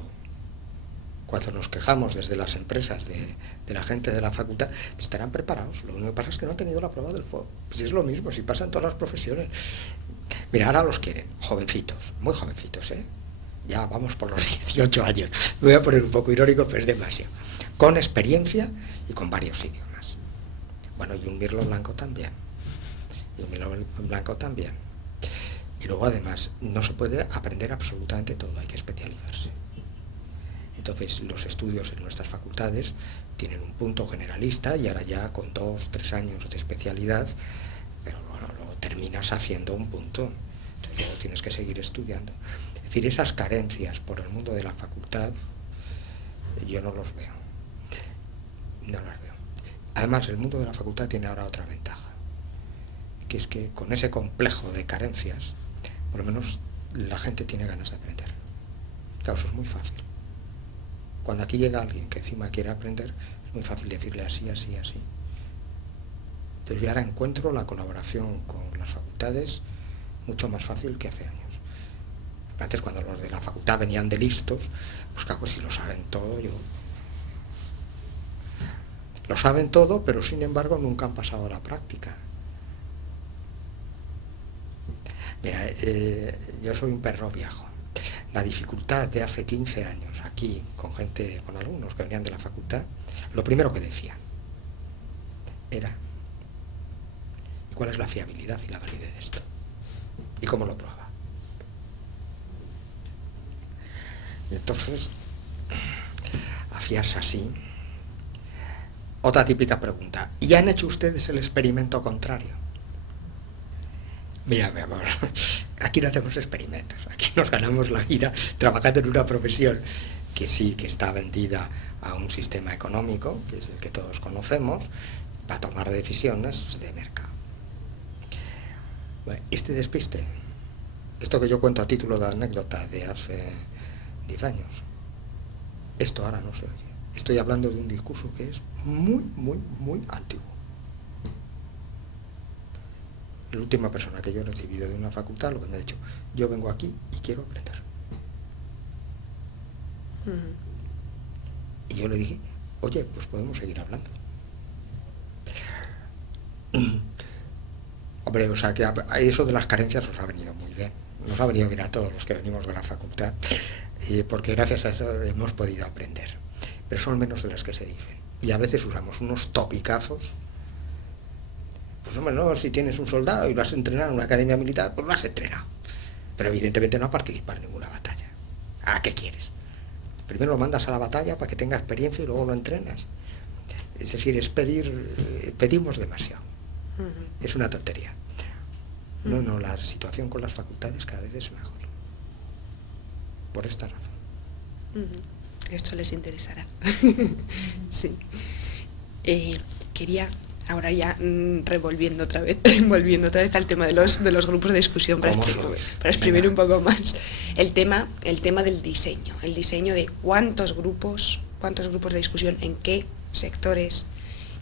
Cuando nos quejamos desde las empresas de la gente de la facultad, estarán preparados. Lo único que pasa es que no han tenido la prueba del fuego. Pues es lo mismo, si pasa en todas las profesiones. Mira, ahora los quieren, jovencitos, muy jovencitos, ¿eh? Ya vamos por los 18 años. Me voy a poner un poco irónico, pero es demasiado. Con experiencia y con varios idiomas. Bueno, y un mirlo blanco también. Y luego, además, no se puede aprender absolutamente todo, hay que especializarse. Entonces, los estudios en nuestras facultades tienen un punto generalista y ahora ya con 2-3 años de especialidad, pero bueno, luego terminas haciendo un punto. Entonces, luego tienes que seguir estudiando. Es decir, esas carencias por el mundo de la facultad, yo no los veo. No las veo. Además, el mundo de la facultad tiene ahora otra ventaja, que es que con ese complejo de carencias, por lo menos la gente tiene ganas de aprender. Claro, eso es muy fácil. Cuando aquí llega alguien que encima quiere aprender, es muy fácil decirle así, así, así. Entonces yo ahora encuentro la colaboración con las facultades mucho más fácil que hace años. Antes, cuando los de la facultad venían de listos, pues claro, si lo saben todo, lo saben todo, pero sin embargo nunca han pasado a la práctica. Mira, yo soy un perro viejo. La dificultad de hace 15 años aquí, con gente, con alumnos que venían de la facultad, lo primero que decían era: ¿y cuál es la fiabilidad y la validez de esto? ¿Y cómo lo prueba? Y entonces, hacías así. Otra típica pregunta: ¿y han hecho ustedes el experimento contrario? Mira, mi amor, aquí no hacemos experimentos, aquí nos ganamos la vida trabajando en una profesión que sí, que está vendida a un sistema económico, que es el que todos conocemos, para tomar decisiones de mercado. Bueno, este despiste, esto que yo cuento a título de anécdota de hace 10 años, esto ahora no se oye. Estoy hablando de un discurso que es muy, muy, muy antiguo. La última persona que yo he recibido de una facultad, lo que me ha dicho: yo vengo aquí y quiero aprender. Y yo le dije: oye, pues podemos seguir hablando. Hombre, o sea, que eso de las carencias nos ha venido muy bien. Nos ha venido bien a todos los que venimos de la facultad, porque gracias a eso hemos podido aprender. Pero son menos de las que se dicen. Y a veces usamos unos topicazos. Pues hombre, no, si tienes un soldado y lo has entrenado en una academia militar, pues lo has entrenado. Pero evidentemente no ha participado en ninguna batalla. ¿A qué quieres? Primero lo mandas a la batalla para que tenga experiencia y luego lo entrenas. Es decir, pedimos demasiado. Es una tontería. No, la situación con las facultades cada vez es mejor. Por esta razón. Esto les interesará. Sí. Quería, ahora ya volviendo otra vez al tema de los grupos de discusión para exprimir un poco más el tema del diseño, el diseño de cuántos grupos de discusión, en qué sectores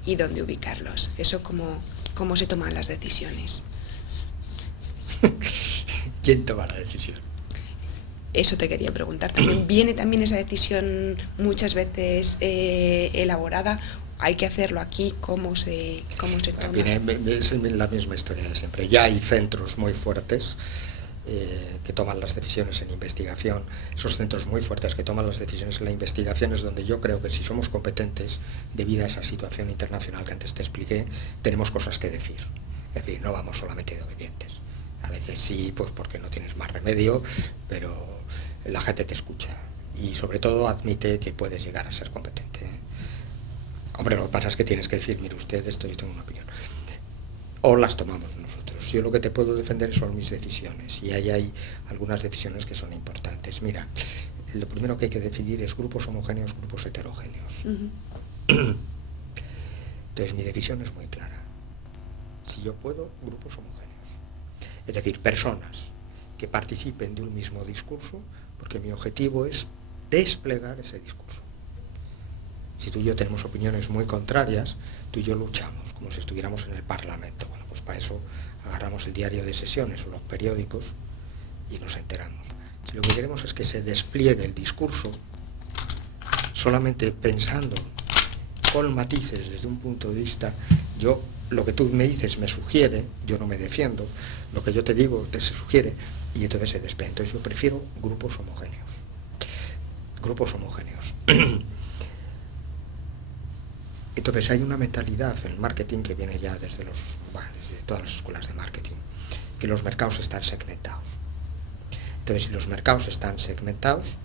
y dónde ubicarlos. Eso cómo se toman las decisiones. ¿Quién toma la decisión? Eso te quería preguntar. ¿Viene también esa decisión muchas veces elaborada? ¿Hay que hacerlo aquí? ¿Cómo se toma? Es la misma historia de siempre. Ya hay centros muy fuertes que toman las decisiones en investigación. Esos centros muy fuertes que toman las decisiones en la investigación es donde yo creo que si somos competentes, debido a esa situación internacional que antes te expliqué, tenemos cosas que decir. Es decir, no vamos solamente de obedientes. A veces sí, pues porque no tienes más remedio, pero la gente te escucha y sobre todo admite que puedes llegar a ser competente. Hombre, lo que pasa es que tienes que decir, mire usted, esto yo tengo una opinión. O las tomamos nosotros. Yo lo que te puedo defender son mis decisiones y ahí hay algunas decisiones que son importantes. Mira, lo primero que hay que decidir es grupos homogéneos, grupos heterogéneos. Entonces mi decisión es muy clara. Si yo puedo, grupos homogéneos. Es decir, personas que participen de un mismo discurso, porque mi objetivo es desplegar ese discurso. Si tú y yo tenemos opiniones muy contrarias, tú y yo luchamos, como si estuviéramos en el Parlamento. Bueno, pues para eso agarramos el diario de sesiones o los periódicos y nos enteramos. Si lo que queremos es que se despliegue el discurso, solamente pensando con matices desde un punto de vista, lo que tú me dices me sugiere, yo no me defiendo, lo que yo te digo te se sugiere y entonces se despliega. Entonces yo prefiero grupos homogéneos. Grupos homogéneos. Entonces hay una mentalidad en el marketing que viene ya desde todas las escuelas de marketing, que los mercados están segmentados. Entonces si los mercados están segmentados,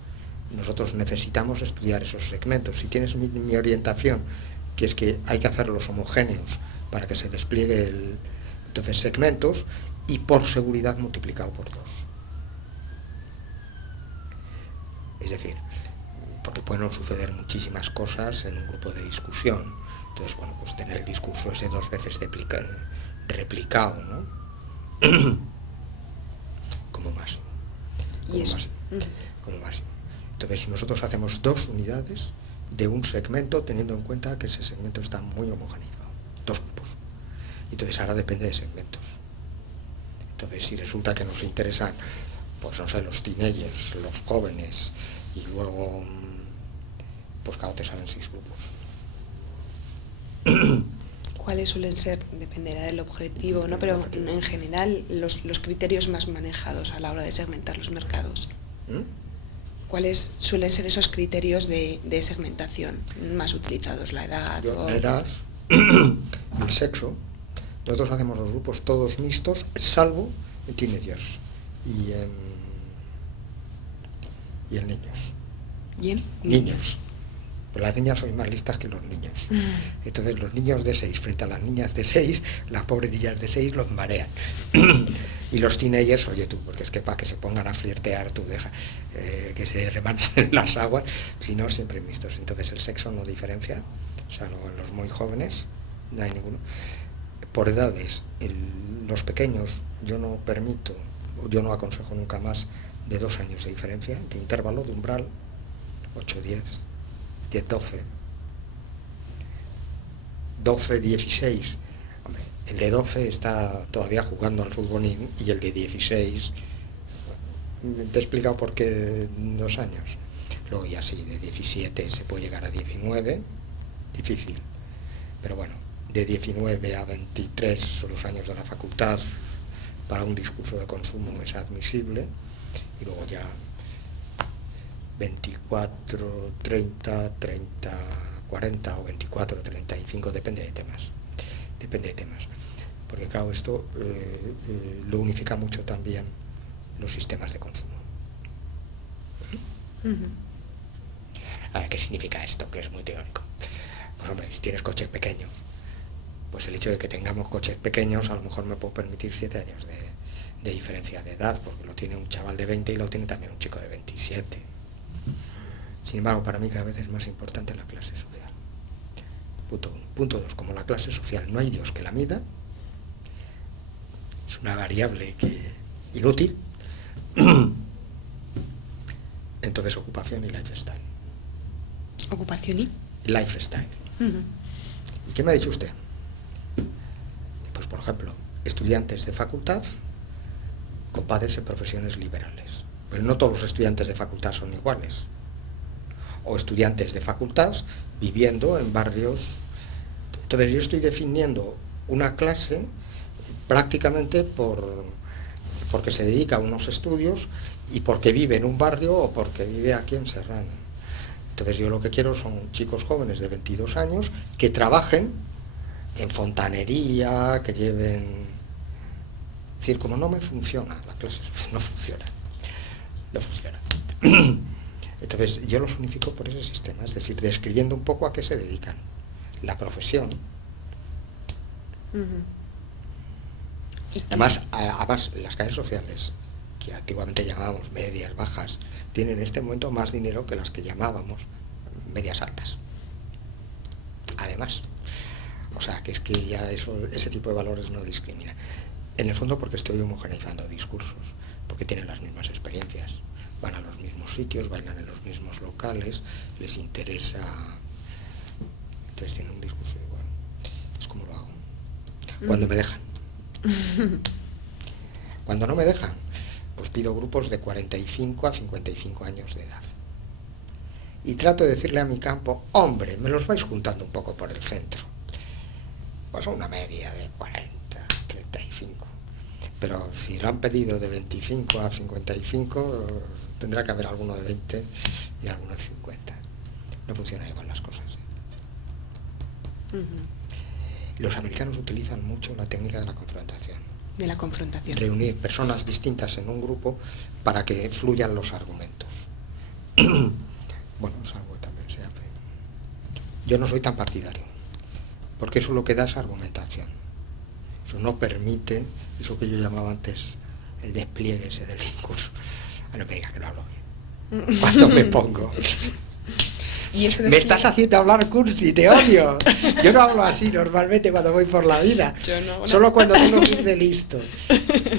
nosotros necesitamos estudiar esos segmentos. Si tienes mi orientación, que es que hay que hacerlos homogéneos para que se despliegue entonces segmentos y por seguridad multiplicado por 2. Es decir, porque pueden suceder muchísimas cosas en un grupo de discusión. Entonces, bueno, pues tener el discurso ese 2 veces replicado, ¿no? Como máximo. Como máximo. Entonces, nosotros hacemos 2 unidades de un segmento teniendo en cuenta que ese segmento está muy homogeneizado. 2 grupos. Entonces, ahora depende de segmentos. Entonces, si resulta que nos interesan, pues no sé, los teenagers, los jóvenes, y luego, pues claro, te salen 6 grupos. ¿Cuáles suelen ser, dependerá del objetivo, ¿no? Pero en general, los criterios más manejados a la hora de segmentar los mercados? ¿Cuáles suelen ser esos criterios de segmentación más utilizados? ¿La edad? La edad, el sexo. Nosotros hacemos los grupos todos mixtos, salvo en teenagers y en niños. ¿Y en niños? Pues las niñas son más listas que los niños. Entonces los niños de 6 frente a las niñas de 6, las pobres niñas de 6 los marean. Y los teenagers, oye tú, porque es que para que se pongan a flirtear, tú deja que se remansen las aguas, si no, siempre mixtos. Entonces el sexo no diferencia, o sea, los muy jóvenes, no hay ninguno. Por edades, los pequeños, yo no aconsejo nunca más de 2 años de diferencia, de intervalo, de umbral, 8, 10, 10, 12, 16. Hombre, el de 12 está todavía jugando al fútbol y el de 16, te he explicado por qué 2 años. Luego ya sí, de 17 se puede llegar a 19, difícil. Pero bueno, de 19 a 23 son los años de la facultad, para un discurso de consumo es admisible, y luego ya 24, 30, 40 o 24, 35, depende de temas. Porque claro, esto lo unifica mucho también los sistemas de consumo. ¿Qué significa esto? Que es muy teórico. Pues hombre, si tienes coches pequeños, pues el hecho de que tengamos coches pequeños, a lo mejor me puedo permitir 7 años de diferencia de edad, porque lo tiene un chaval de 20 y lo tiene también un chico de 27. Sin embargo, para mí cada vez es más importante la clase social. Punto 1. Punto 2. Como la clase social no hay Dios que la mida, es una variable inútil, entonces ocupación y lifestyle. ¿Ocupación y? Lifestyle. Uh-huh. ¿Y qué me ha dicho usted? Pues, por ejemplo, estudiantes de facultad con padres en profesiones liberales. Pero no todos los estudiantes de facultad son iguales. O estudiantes de facultad viviendo en barrios. Entonces yo estoy definiendo una clase prácticamente porque se dedica a unos estudios y porque vive en un barrio o porque vive aquí en Serrano. Entonces yo lo que quiero son chicos jóvenes de 22 años que trabajen en fontanería, que lleven... Es decir, como no me funciona la clase, no funciona. Entonces yo los unifico por ese sistema, es decir, describiendo un poco a qué se dedican, la profesión. Uh-huh. Además, las clases sociales, que antiguamente llamábamos medias, bajas, tienen en este momento más dinero que las que llamábamos medias altas. Además, o sea, que es que ya ese tipo de valores no discrimina. En el fondo porque estoy homogeneizando discursos, porque tienen las mismas experiencias, van a los mismos sitios, bailan en los mismos locales, les interesa, entonces tienen un discurso igual. Es como lo hago. Cuando me dejan. Cuando no me dejan, pues pido grupos de 45 a 55 años de edad. Y trato de decirle a mi campo, hombre, me los vais juntando un poco por el centro. Pues una media de 40, 35. Pero si lo han pedido de 25 a 55, tendrá que haber alguno de 20 y alguno de 50. No funcionan igual las cosas. Uh-huh. Los americanos utilizan mucho la técnica de la confrontación. De la confrontación. Reunir personas distintas en un grupo para que fluyan los argumentos. Bueno, es algo que también se hace. Yo no soy tan partidario, porque eso lo que da es argumentación. Eso no permite, eso que yo llamaba antes, el despliegue ese del discurso. No me digas que no hablo bien. Cuando me pongo... Me estás haciendo hablar cursi, te odio. Yo no hablo así normalmente cuando voy por la vida. No. Solo cuando tengo que ir de listo.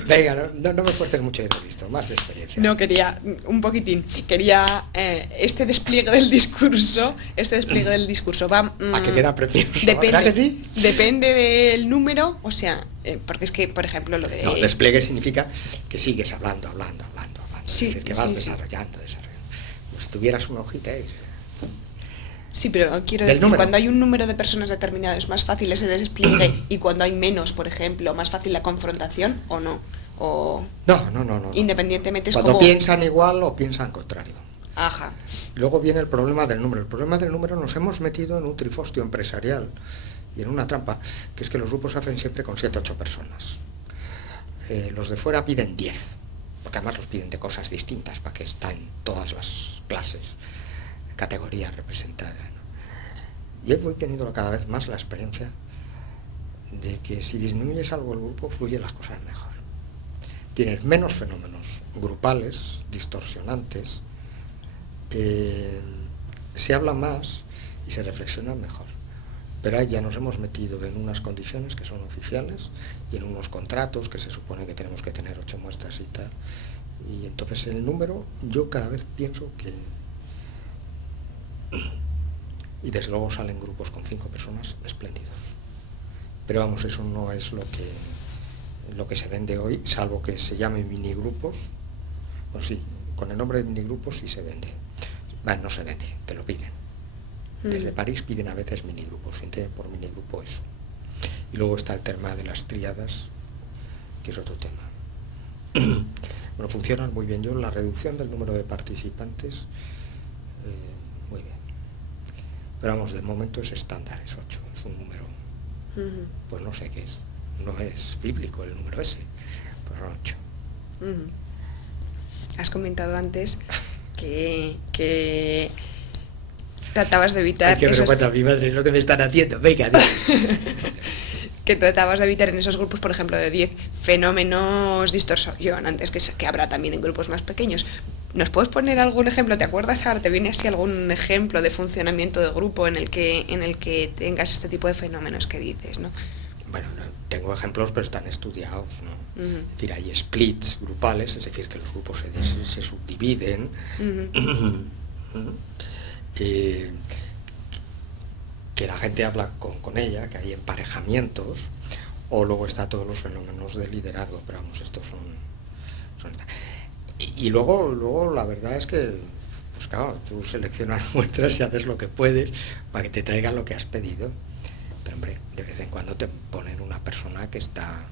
Venga, no me fuerces mucho ir de listo, más de experiencia. No, quería un poquitín. Quería este despliegue del discurso. Va, ¿A que queda precioso? Depende, que sí? Depende del número, o sea, porque es que, por ejemplo, lo de... No, despliegue significa que sigues hablando. Sí, es decir, que vas desarrollando. Como si tuvieras una hojita ahí. Sí, pero quiero decir, cuando hay un número de personas determinado es más fácil ese despliegue y cuando hay menos, por ejemplo, más fácil la confrontación o no. O... No. Independientemente es cuando como... piensan igual o piensan contrario. Ajá. Luego viene el problema del número. El problema del número nos hemos metido en un trifostio empresarial y en una trampa, que es que los grupos se hacen siempre con 7 o 8 personas. Los de fuera piden 10, porque además los piden de cosas distintas para que estén todas las clases, categorías representadas, ¿no? Y voy teniendo cada vez más la experiencia de que si disminuyes algo el grupo, fluyen las cosas mejor. Tienes menos fenómenos grupales, distorsionantes, se habla más y se reflexiona mejor. Pero ahí ya nos hemos metido en unas condiciones que son oficiales y en unos contratos que se supone que tenemos que tener 8 muestras y tal. Y entonces el número, yo cada vez pienso que... Y desde luego salen grupos con 5 personas espléndidos. Pero vamos, eso no es lo que se vende hoy, salvo que se llame minigrupos. Pues sí, con el nombre de minigrupos sí se vende. Bueno, no se vende, te lo piden. Desde París piden a veces minigrupos, se entiende por minigrupo eso. Y luego está el tema de las tríadas, que es otro tema. Bueno, funcionan muy bien. Yo la reducción del número de participantes, muy bien. Pero vamos, de momento es estándar, es 8, es un número, pues no sé qué es. No es bíblico el número ese, pues son 8. Has comentado antes que tratabas de evitar... Hay que vergüenza a mi madre, es lo que me están haciendo, venga. que tratabas de evitar en esos grupos, por ejemplo, de 10 fenómenos distorsionantes que habrá también en grupos más pequeños. ¿Nos puedes poner algún ejemplo? ¿Te acuerdas ahora? ¿Te viene así algún ejemplo de funcionamiento de grupo en el que tengas este tipo de fenómenos que dices, ¿no? Bueno, no, tengo ejemplos, pero están estudiados, ¿no? Uh-huh. Es decir, hay splits grupales, es decir, que los grupos se subdividen. Uh-huh. Que la gente habla con ella, que hay emparejamientos, o luego está todos los fenómenos de liderazgo, pero vamos, estos son y luego la verdad es que, pues claro, tú seleccionas muestras y haces lo que puedes para que te traigan lo que has pedido, pero hombre, de vez en cuando te ponen una persona que está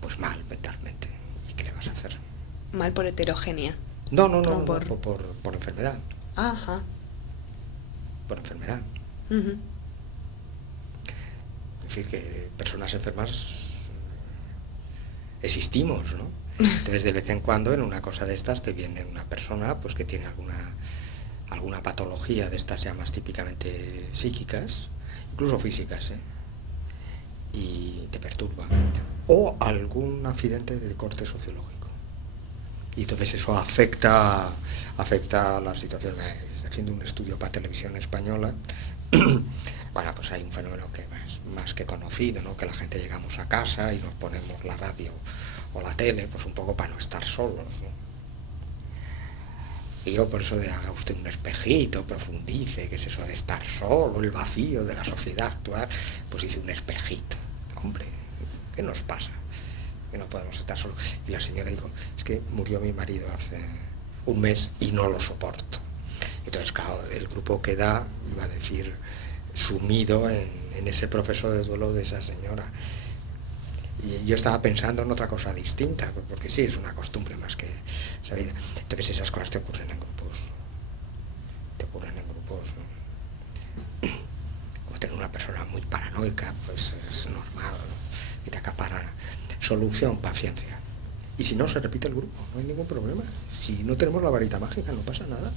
pues mal mentalmente, ¿y qué le vas a hacer? Mal por heterogénea. No, por enfermedad. Ajá. Por enfermedad. Uh-huh. Es decir, que personas enfermas existimos, ¿no? Entonces, de vez en cuando, en una cosa de estas, te viene una persona pues que tiene alguna patología de estas ya más típicamente psíquicas, incluso físicas, ¿eh? Y te perturba. O algún accidente de corte sociológico. Y entonces eso afecta a la situación. Estoy haciendo un estudio para Televisión Española. Bueno, pues hay un fenómeno que es más que conocido, ¿no? Que la gente llegamos a casa y nos ponemos la radio o la tele, pues un poco para no estar solos, ¿no? Y yo por eso de haga usted un espejito, profundice, ¿qué es eso de estar solo, el vacío de la sociedad actual? Pues hice un espejito. Hombre, ¿qué nos pasa? Que no podemos estar solos. Y la señora dijo, es que murió mi marido hace un mes y no lo soporto. Entonces, claro, el grupo queda, iba a decir, sumido en ese proceso de duelo de esa señora. Y yo estaba pensando en otra cosa distinta, porque sí, es una costumbre más que sabida. Entonces esas cosas te ocurren en grupos. ¿No? Como tener una persona muy paranoica, pues es normal, ¿no? Que te acapara. Solución, paciencia. Y si no, se repite el grupo, no hay ningún problema. Si no tenemos la varita mágica, no pasa nada.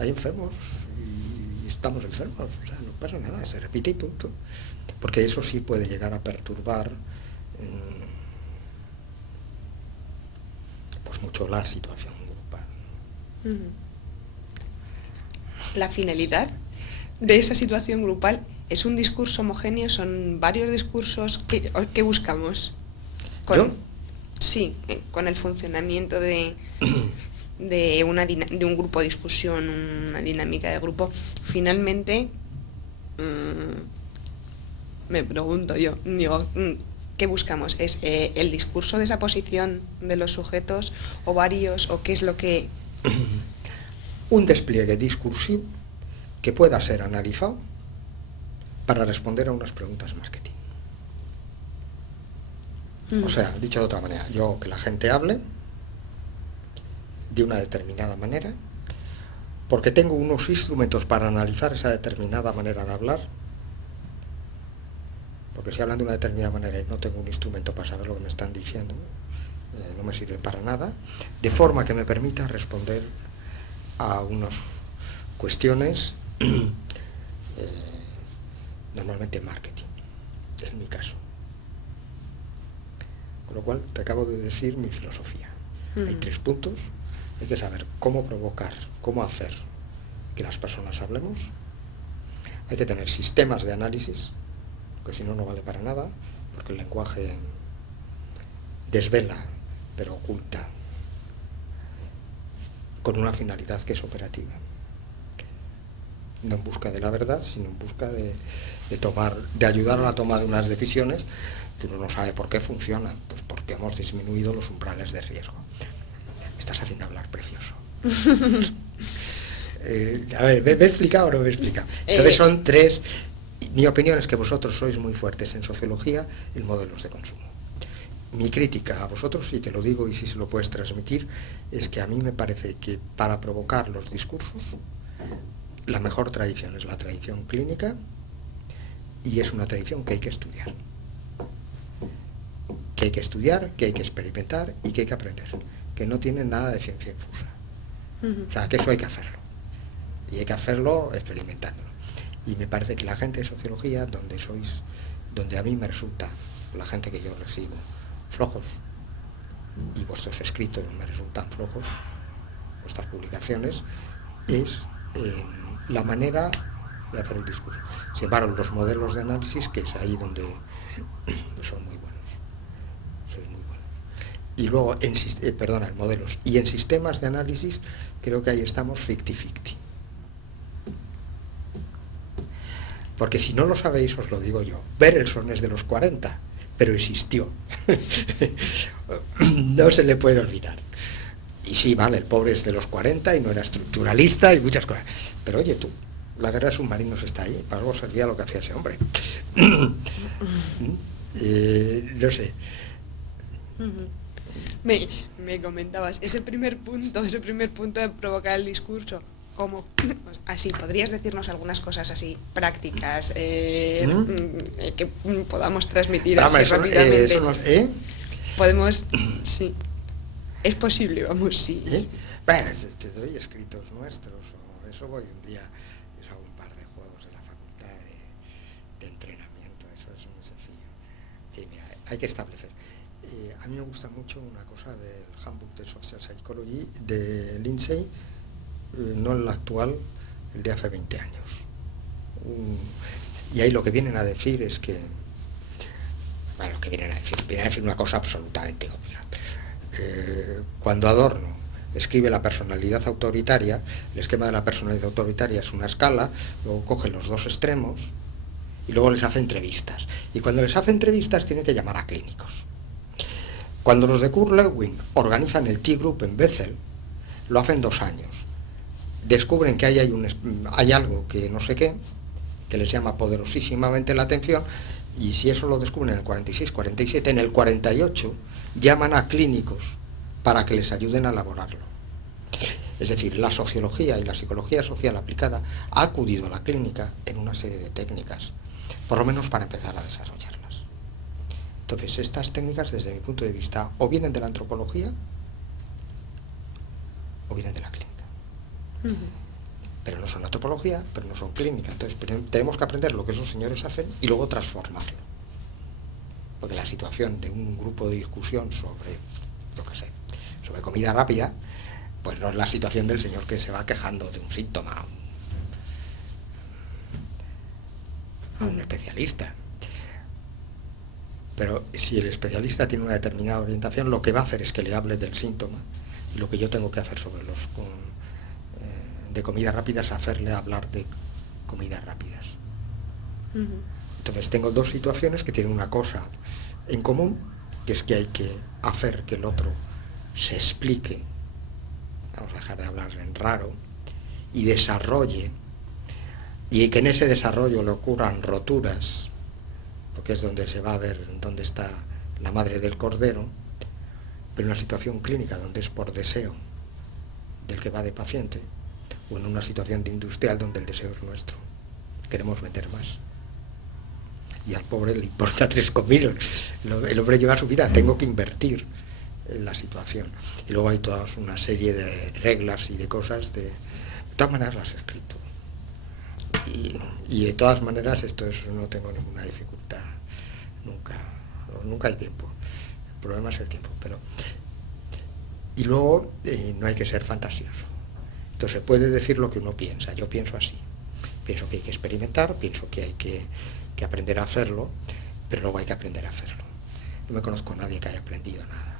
Hay enfermos y estamos enfermos, o sea, no pasa nada, se repite y punto. Porque eso sí puede llegar a perturbar pues mucho la situación grupal. Uh-huh. La finalidad de esa situación grupal es un discurso homogéneo, son varios discursos que buscamos. Sí, con el funcionamiento de un grupo de discusión, una dinámica de grupo. Finalmente, me pregunto yo, digo, ¿qué buscamos? ¿Es el discurso de esa posición de los sujetos o varios, o qué es lo que...? Un despliegue discursivo que pueda ser analizado para responder a unas preguntas marketing. O sea, dicho de otra manera, yo que la gente hable de una determinada manera, porque tengo unos instrumentos para analizar esa determinada manera de hablar, porque si hablan de una determinada manera y no tengo un instrumento para saber lo que me están diciendo, no me sirve para nada, de forma que me permita responder a unas cuestiones, normalmente marketing, en mi caso. Con lo cual, te acabo de decir mi filosofía. Hay 3 puntos. Hay que saber cómo provocar, cómo hacer que las personas hablemos. Hay que tener sistemas de análisis, que si no, no vale para nada, porque el lenguaje desvela, pero oculta, con una finalidad que es operativa. No en busca de la verdad, sino en busca de ayudar a la toma de unas decisiones que uno no sabe por qué funcionan, pues porque hemos disminuido los umbrales de riesgo. Me estás haciendo hablar precioso. A ver, ¿me he explicado o no me he explicado? Entonces son 3. Mi opinión es que vosotros sois muy fuertes en sociología en modelos de consumo. Mi crítica a vosotros, y te lo digo y si se lo puedes transmitir, es que a mí me parece que para provocar los discursos, la mejor tradición es la tradición clínica, y es una tradición que hay que estudiar. Que hay que estudiar, que hay que experimentar y que hay que aprender. Que no tiene nada de ciencia infusa. O sea, que eso hay que hacerlo. Y hay que hacerlo experimentándolo. Y me parece que la gente de sociología, donde a mí me resulta, la gente que yo recibo, flojos, y vuestros escritos me resultan flojos, vuestras publicaciones, es la manera de hacer el discurso. Se paran los modelos de análisis, que es ahí donde son muy buenos. Sois muy buenos. Y luego, en modelos. Y en sistemas de análisis, creo que ahí estamos 50-50. Porque si no lo sabéis, os lo digo yo. Berelson es de los 40, pero existió. No se le puede olvidar. Y sí, vale, el pobre es de los 40 y no era estructuralista y muchas cosas. Pero oye tú, la guerra de submarinos está ahí, para algo servía lo que hacía ese hombre. No sé. Me comentabas, ese primer punto de provocar el discurso, ¿cómo? Así, ¿podrías decirnos algunas cosas así prácticas que podamos transmitir así rápidamente? Podemos, sí. Es posible, vamos, sí. Bueno, te doy escritos nuestros, o eso voy un día, les hago un par de juegos en la facultad de entrenamiento, eso es muy sencillo. Sí, mira, hay que establecer. A mí me gusta mucho una cosa del Handbook de Social Psychology de Lindsay, no el actual, el de hace 20 años. Y ahí lo que vienen a decir es que, bueno, vienen a decir una cosa absolutamente obvia. Cuando Adorno escribe la personalidad autoritaria, el esquema de la personalidad autoritaria es una escala, luego coge los dos extremos y luego les hace entrevistas. Y cuando les hace entrevistas tiene que llamar a clínicos. Cuando los de Kurt Lewin organizan el T-Group en Bethel, lo hacen 2 años. Descubren que hay algo que no sé qué, que les llama poderosísimamente la atención, y si eso lo descubren en el 46, 47, en el 48 llaman a clínicos para que les ayuden a elaborarlo. Es decir, la sociología y la psicología social aplicada ha acudido a la clínica en una serie de técnicas, por lo menos para empezar a desarrollarlas. Entonces, estas técnicas, desde mi punto de vista, o vienen de la antropología o vienen de la clínica. Pero no son antropología, pero no son clínica. Entonces tenemos que aprender lo que esos señores hacen y luego transformarlo. Porque la situación de un grupo de discusión sobre, sobre comida rápida, pues no es la situación del señor que se va quejando de un síntoma a un especialista. Pero si el especialista tiene una determinada orientación, lo que va a hacer es que le hable del síntoma, y lo que yo tengo que hacer sobre los de comidas rápidas, hacerle hablar de comidas rápidas. Entonces tengo 2 situaciones que tienen una cosa en común, que es que hay que hacer que el otro se explique, vamos a dejar de hablar en raro, y desarrolle, y que en ese desarrollo le ocurran roturas, porque es donde se va a ver dónde está la madre del cordero, pero en una situación clínica donde es por deseo del que va de paciente, o en una situación de industrial donde el deseo es nuestro, queremos vender más. Y al pobre le importa 3 cominos, el hombre lleva su vida, tengo que invertir en la situación. Y luego hay toda una serie de reglas y de cosas, de todas maneras las he escrito. Y de todas maneras no tengo ninguna dificultad, nunca hay tiempo. El problema es el tiempo, y luego no hay que ser fantasioso. Entonces se puede decir lo que uno piensa. Yo pienso así. Pienso que hay que experimentar, pienso que hay que aprender a hacerlo, pero luego hay que aprender a hacerlo. No me conozco a nadie que haya aprendido nada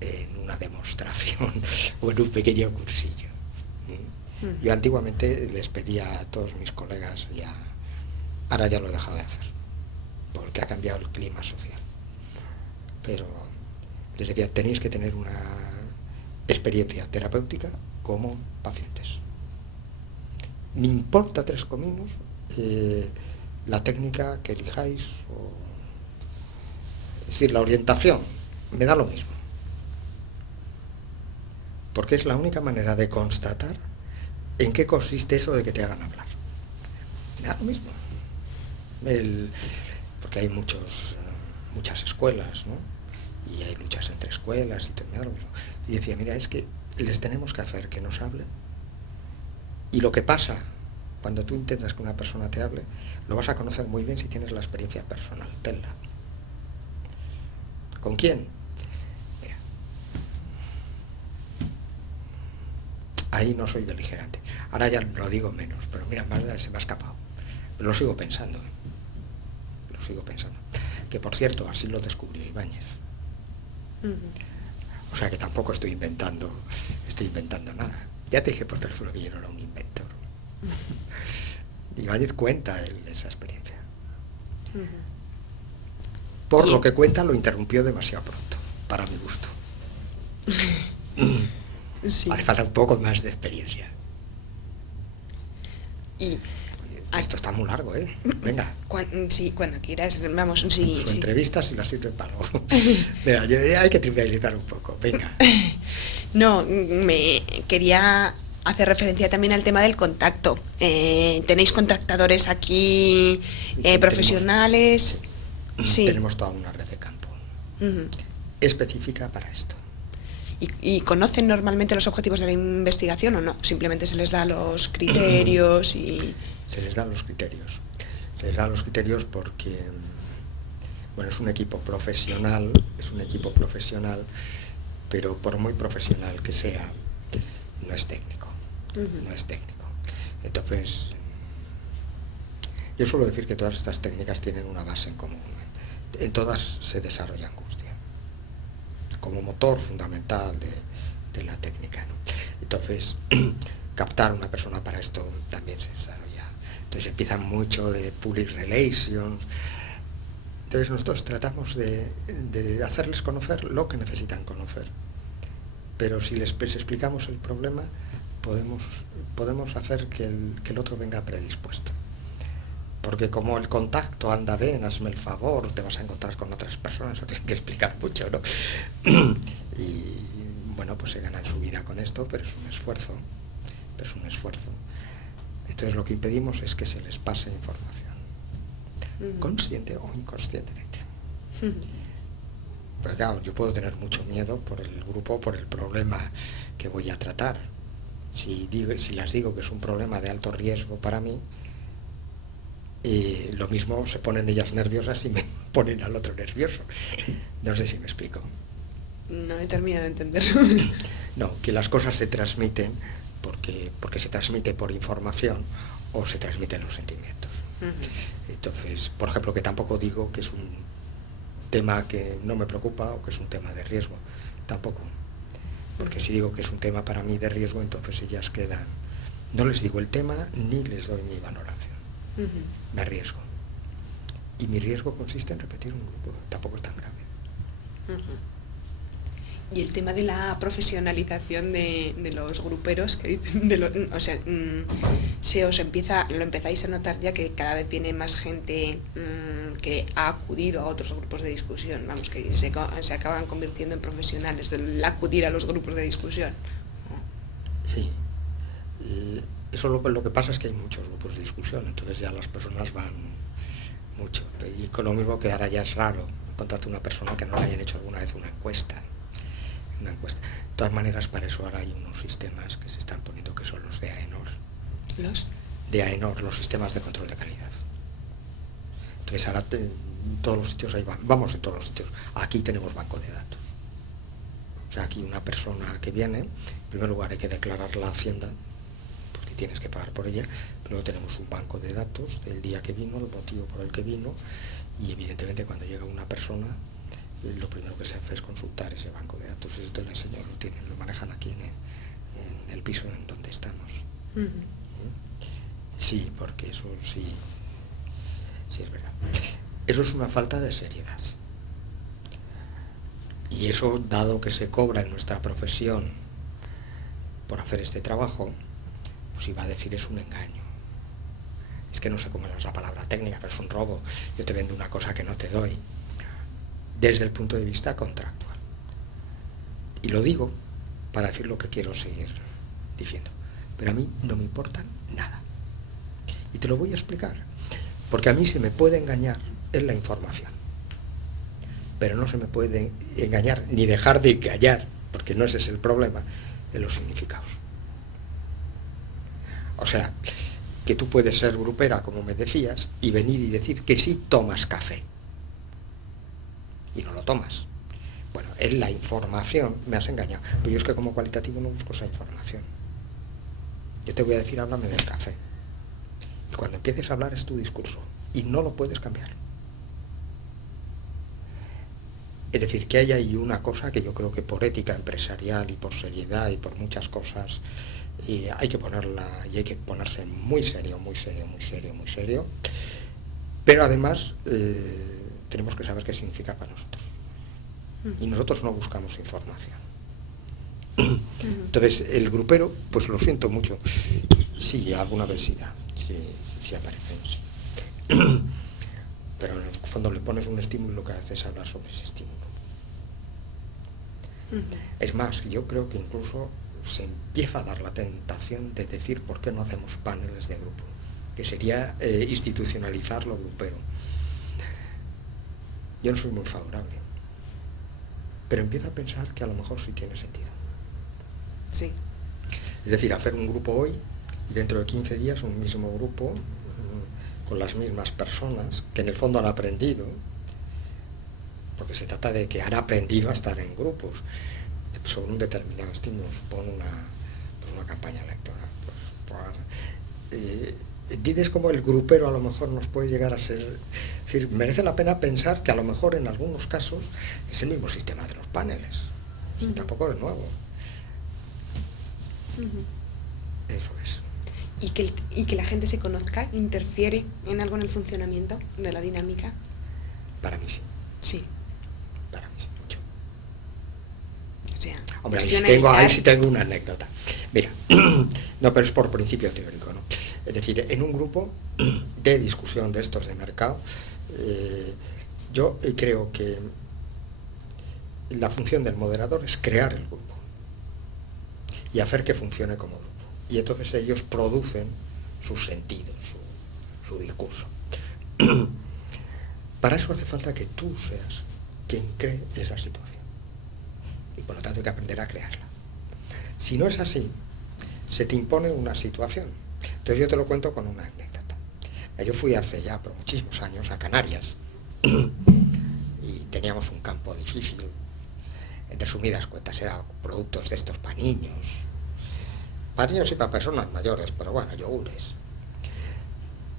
en una demostración o en un pequeño cursillo. Yo antiguamente les pedía a todos mis colegas, ahora ya lo he dejado de hacer, porque ha cambiado el clima social. Pero les decía, tenéis que tener una experiencia terapéutica como pacientes. Me importa 3 cominos la técnica que elijáis, es decir, la orientación, me da lo mismo. Porque es la única manera de constatar en qué consiste eso de que te hagan hablar. Me da lo mismo. Porque hay muchas escuelas, ¿no? Y hay luchas entre escuelas y todo, me da lo mismo. Y decía, mira, es que les tenemos que hacer que nos hablen. Y lo que pasa cuando tú intentas que una persona te hable, lo vas a conocer muy bien si tienes la experiencia personal. Tenla. ¿Con quién? Mira. Ahí no soy beligerante. Ahora ya lo digo menos, pero mira, más se me ha escapado. Pero lo sigo pensando. Lo sigo pensando. Que por cierto, así lo descubrió Ibáñez. O sea que tampoco estoy inventando nada. Ya te dije por teléfono que yo no era un inventor. Ibáñez cuenta él esa experiencia. Por lo que cuenta, lo interrumpió demasiado pronto, para mi gusto. Sí. Hace falta un poco más de experiencia. Y esto está muy largo, ¿eh? Venga. Sí, cuando quieras, vamos, sí. Su entrevista si la sirve para algo. Mira, hay que trivializar un poco, venga. No, me quería hacer referencia también al tema del contacto. ¿Tenéis contactadores aquí profesionales? Sí. Tenemos toda una red de campo específica para esto. ¿Y conocen normalmente los objetivos de la investigación o no? Simplemente se les da los criterios y... Se les dan los criterios. Se les dan los criterios porque, bueno, es un equipo profesional, pero por muy profesional que sea, no es técnico. No es técnico. Entonces, yo suelo decir que todas estas técnicas tienen una base en común. En todas se desarrolla angustia, como motor fundamental de la técnica, ¿no? Entonces, captar a una persona para esto también se desarrolla. Entonces empiezan mucho de public relations. Entonces nosotros tratamos de hacerles conocer lo que necesitan conocer. Pero si les explicamos el problema, podemos hacer que el otro venga predispuesto. Porque como el contacto anda bien, hazme el favor, te vas a encontrar con otras personas, no tienes que explicar mucho, ¿no? Y bueno, pues se ganan su vida con esto, pero es un esfuerzo. Entonces lo que impedimos es que se les pase información, consciente o inconscientemente. Pero claro, yo puedo tener mucho miedo por el grupo, por el problema que voy a tratar. Si las digo que es un problema de alto riesgo para mí, lo mismo se ponen ellas nerviosas y me ponen al otro nervioso. No sé si me explico. No he terminado de entenderlo. No, que las cosas se transmiten porque se transmite por información o se transmiten los sentimientos. Entonces, por ejemplo, que tampoco digo que es un tema que no me preocupa o que es un tema de riesgo, tampoco. Porque si digo que es un tema para mí de riesgo, entonces ellas quedan, no les digo el tema ni les doy mi valoración. Me arriesgo. Y mi riesgo consiste en repetir un grupo, tampoco es tan grave. Y el tema de la profesionalización de los gruperos, que dicen, lo empezáis a notar ya que cada vez viene más gente que ha acudido a otros grupos de discusión, vamos, que se acaban convirtiendo en profesionales del acudir a los grupos de discusión. Sí. Eso lo que pasa es que hay muchos grupos de discusión, entonces ya las personas van mucho. Y con lo mismo que ahora ya es raro encontrarte una persona que no le hayan hecho alguna vez una encuesta. De todas maneras, para eso ahora hay unos sistemas que se están poniendo que son los de AENOR. ¿Los? De AENOR, los sistemas de control de calidad. Entonces ahora en todos los sitios vamos en todos los sitios. Aquí tenemos banco de datos. O sea, aquí una persona que viene, en primer lugar hay que declarar la hacienda, porque tienes que pagar por ella, pero luego tenemos un banco de datos del día que vino, el motivo por el que vino, y evidentemente cuando llega una persona, lo primero que se hace es consultar ese banco de datos. Esto el señor lo manejan aquí en el piso en donde estamos. Sí, porque eso sí es verdad. Eso es una falta de seriedad. Y eso, dado que se cobra en nuestra profesión por hacer este trabajo, pues iba a decir es un engaño. Es que no sé cómo es la palabra técnica, pero es un robo. Yo te vendo una cosa que no te doy, desde el punto de vista contractual. Y lo digo para decir lo que quiero seguir diciendo. Pero a mí no me importa nada. Y te lo voy a explicar. Porque a mí se me puede engañar en la información. Pero no se me puede engañar, ni dejar de engañar, porque no ese es el problema, en los significados. O sea, que tú puedes ser grupera, como me decías, y venir y decir que sí tomas café. Y no lo tomas. Bueno, en la información me has engañado. Pero yo es que como cualitativo no busco esa información. Yo te voy a decir, háblame del café. Y cuando empieces a hablar es tu discurso. Y no lo puedes cambiar. Es decir, que hay ahí una cosa que yo creo que por ética empresarial y por seriedad y por muchas cosas hay que ponerla y hay que ponerse muy serio, muy serio, muy serio, muy serio. Pero además tenemos que saber qué significa para nosotros. Y nosotros no buscamos información. Entonces, el grupero, pues lo siento mucho. Sí, alguna vez sí da, sí aparecen, sí. Pero en el fondo le pones un estímulo y lo que hace es hablar sobre ese estímulo. Es más, yo creo que incluso se empieza a dar la tentación de decir por qué no hacemos paneles de grupo, que sería institucionalizar lo grupero. Yo no soy muy favorable, pero empiezo a pensar que a lo mejor sí tiene sentido. Sí. Es decir, hacer un grupo hoy y dentro de 15 días un mismo grupo con las mismas personas que en el fondo han aprendido, porque se trata de que han aprendido a estar en grupos sobre un determinado estímulo, supone una campaña electoral. Dices como el grupero a lo mejor nos puede llegar a ser, es decir, merece la pena pensar que a lo mejor en algunos casos es el mismo sistema de los paneles, tampoco es nuevo. Eso es. ¿Y que la gente se conozca interfiere en algo en el funcionamiento de la dinámica? Para mí sí. Sí. Para mí sí, mucho. O sea, hombre, ahí sí tengo una anécdota. Mira, no, pero es por principio teórico, ¿no? Es decir, en un grupo de discusión de estos de mercado, yo creo que la función del moderador es crear el grupo y hacer que funcione como grupo. Y entonces ellos producen sus sentidos, su discurso. Para eso hace falta que tú seas quien cree esa situación. Y por lo tanto hay que aprender a crearla. Si no es así, se te impone una situación. Entonces yo te lo cuento con una anécdota. Yo fui hace ya por muchísimos años a Canarias y teníamos un campo difícil. En resumidas cuentas, eran productos de estos para niños y para personas mayores, pero bueno, yogures.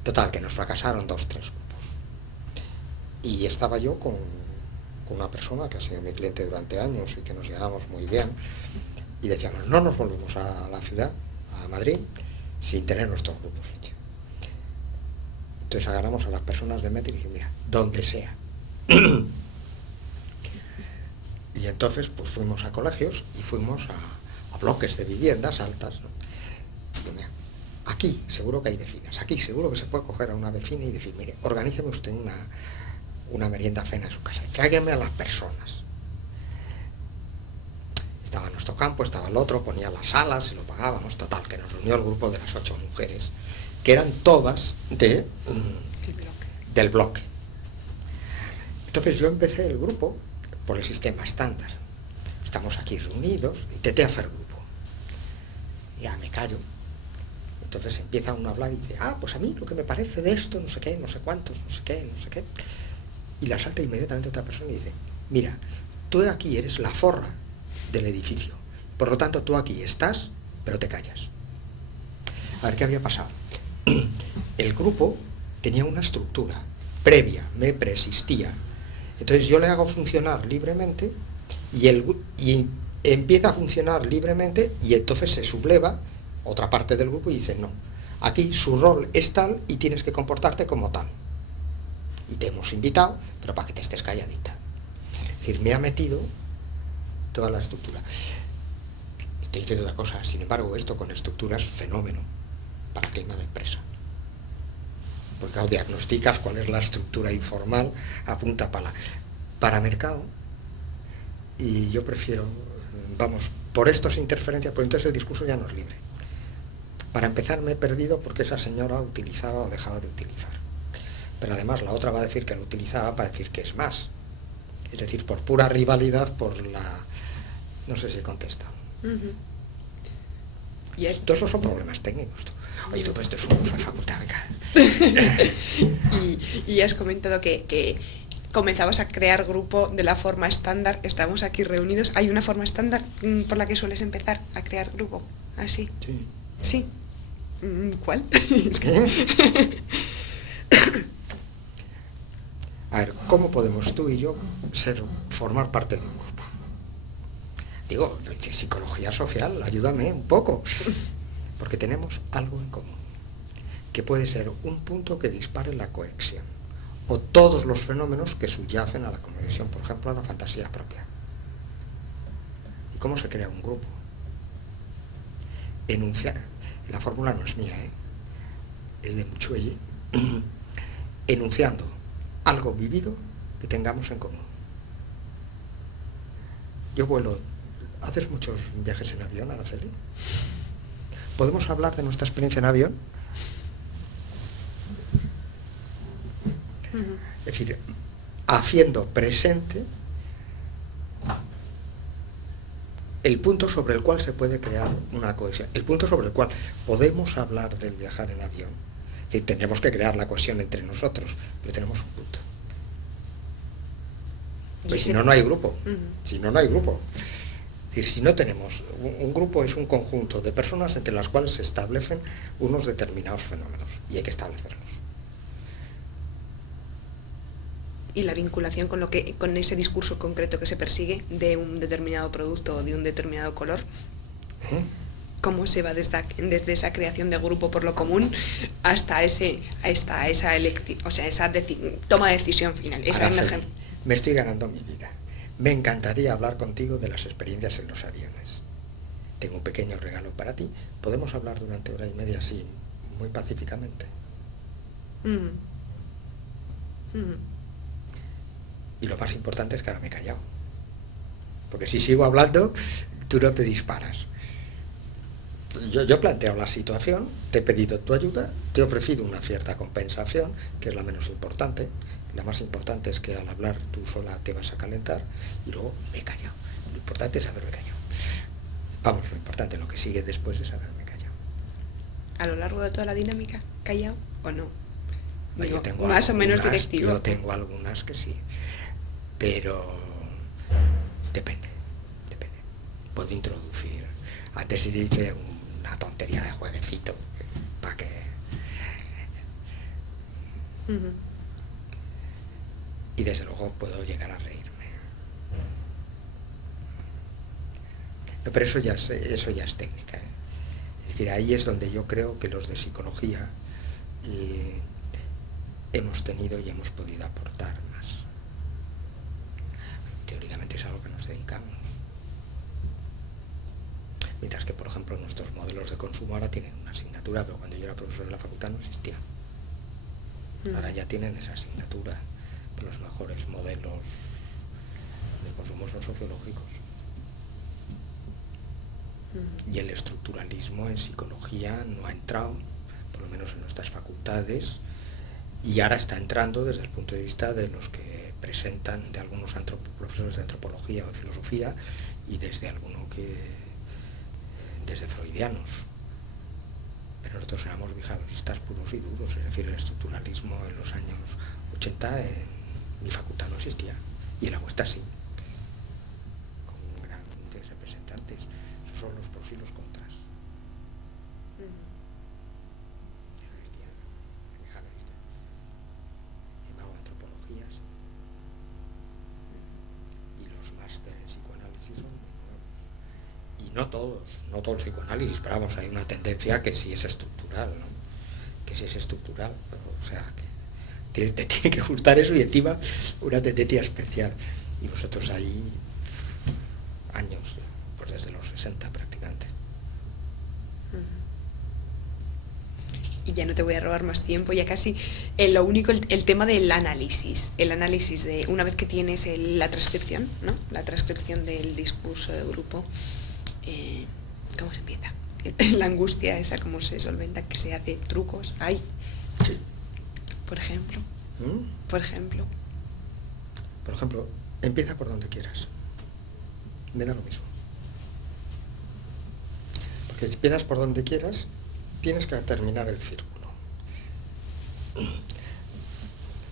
Total, que nos fracasaron 2 o 3 grupos. Y estaba yo con una persona que ha sido mi cliente durante años y que nos llevamos muy bien, y decíamos, no nos volvemos a la ciudad, a Madrid, sin tener nuestros grupos hechos. Entonces agarramos a las personas de Metro y dijimos, mira, donde sea. Y entonces pues fuimos a colegios y fuimos a bloques de viviendas altas, ¿no? Y mira, aquí seguro que hay vecinas, aquí seguro que se puede coger a una vecina y decir, mire, organíceme usted una merienda cena en su casa, tráigame a las personas. Estaba nuestro campo, estaba el otro, ponía las salas, se lo pagábamos, total, que nos reunió el grupo de las 8 mujeres, que eran todas del bloque. Entonces yo empecé el grupo por el sistema estándar. Estamos aquí reunidos, intenté hacer grupo. Ya me callo. Entonces empieza uno a hablar y dice, pues a mí lo que me parece de esto, no sé qué, no sé cuántos, no sé qué, no sé qué. Y la salta inmediatamente otra persona y dice, mira, tú aquí eres la forra del edificio. Por lo tanto, tú aquí estás, pero te callas. A ver, ¿qué había pasado? El grupo tenía una estructura previa, me preexistía. Entonces yo le hago funcionar libremente y empieza a funcionar libremente y entonces se subleva otra parte del grupo y dice, no, aquí su rol es tal y tienes que comportarte como tal. Y te hemos invitado, pero para que te estés calladita. Es decir, me ha metido toda la estructura. Estoy diciendo otra cosa, sin embargo, esto con estructura es fenómeno para clima de empresa. Porque claro, diagnosticas cuál es la estructura informal, apunta para mercado, y yo prefiero, por estas interferencias, pues entonces el discurso ya no es libre. Para empezar me he perdido porque esa señora utilizaba o dejaba de utilizar. Pero además la otra va a decir que lo utilizaba para decir que es más. Es decir, por pura rivalidad, no sé si he contestado. Todos esos son problemas técnicos. Oye, tú, pues esto es un curso de facultad, venga. y has comentado que comenzabas a crear grupo de la forma estándar. Estamos aquí reunidos. ¿Hay una forma estándar por la que sueles empezar a crear grupo? ¿Así? Sí. Sí. ¿Cuál? A ver, ¿cómo podemos tú y yo formar parte de un grupo? Digo, psicología social, ayúdame un poco. Porque tenemos algo en común, que puede ser un punto que dispare la cohesión, o todos los fenómenos que subyacen a la cohesión, por ejemplo, a la fantasía propia. ¿Y cómo se crea un grupo? La fórmula no es mía, es de Muchuelle, enunciando algo vivido que tengamos en común. Yo vuelo. ¿Haces muchos viajes en avión, Araceli? ¿Podemos hablar de nuestra experiencia en avión? Es decir, haciendo presente el punto sobre el cual se puede crear una cohesión, el punto sobre el cual podemos hablar del viajar en avión. Es decir, tendremos que crear la cohesión entre nosotros, pero tenemos un punto. Pues si no, no hay grupo. Si no, no hay grupo. Es decir, si no tenemos, un grupo es un conjunto de personas entre las cuales se establecen unos determinados fenómenos, y hay que establecerlos. Y la vinculación con ese discurso concreto que se persigue de un determinado producto o de un determinado color. ¿Cómo se va desde esa creación de grupo por lo común hasta esa toma de decisión final? Me estoy ganando mi vida. Me encantaría hablar contigo de las experiencias en los aviones. Tengo un pequeño regalo para ti. ¿Podemos hablar durante hora y media así, muy pacíficamente? Y lo más importante es que ahora me he callado. Porque si sigo hablando, tú no te disparas. Yo he planteado la situación, te he pedido tu ayuda, te he ofrecido una cierta compensación, que es la menos importante. La más importante es que al hablar tú sola te vas a calentar, y luego me he callado. Lo importante es haberme callado. Vamos, lo importante, lo que sigue después es haberme callado. ¿A lo largo de toda la dinámica, callado o no? Yo tengo más o menos directivo. Yo tengo algunas que sí, pero depende. Puedo introducir. Antes sí dice una tontería de jueguecito, para que... Y desde luego puedo llegar a reírme. Pero eso ya es técnica. Es decir, ahí es donde yo creo que los de psicología hemos tenido y hemos podido aportar más. Teóricamente es a lo que nos dedicamos. Mientras que, por ejemplo, nuestros modelos de consumo ahora tienen una asignatura, pero cuando yo era profesor en la facultad no existía. Ahora ya tienen esa asignatura. Los mejores modelos de consumo son sociológicos. Y el estructuralismo en psicología no ha entrado, por lo menos en nuestras facultades, y ahora está entrando desde el punto de vista de los que presentan, de algunos profesores de antropología o de filosofía, y desde desde freudianos. Pero nosotros éramos behavioristas puros y duros, es decir, el estructuralismo en los años 80 en mi facultad no existía, y en la vuestra sí, con grandes representantes. Esos son los pros y los contras. Hago antropologías, y los másteres en psicoanálisis son muy nuevos. Y no todo el psicoanálisis, pero vamos, hay una tendencia que sí es estructural, ¿no? Que sí es estructural, pero, o sea, que te tiene que gustar eso, y encima una tendencia especial. Y vosotros ahí años, pues desde los 60 prácticamente. Y ya no te voy a robar más tiempo, ya casi lo único, el tema del análisis. El análisis de, una vez que tienes la transcripción, ¿no? La transcripción del discurso de grupo, ¿cómo se empieza? La angustia esa, ¿cómo se solventa? Que se hace trucos, hay. Sí. Por ejemplo. Por ejemplo, empieza por donde quieras. Me da lo mismo. Por que si empiezas por donde quieras, tienes que terminar el círculo.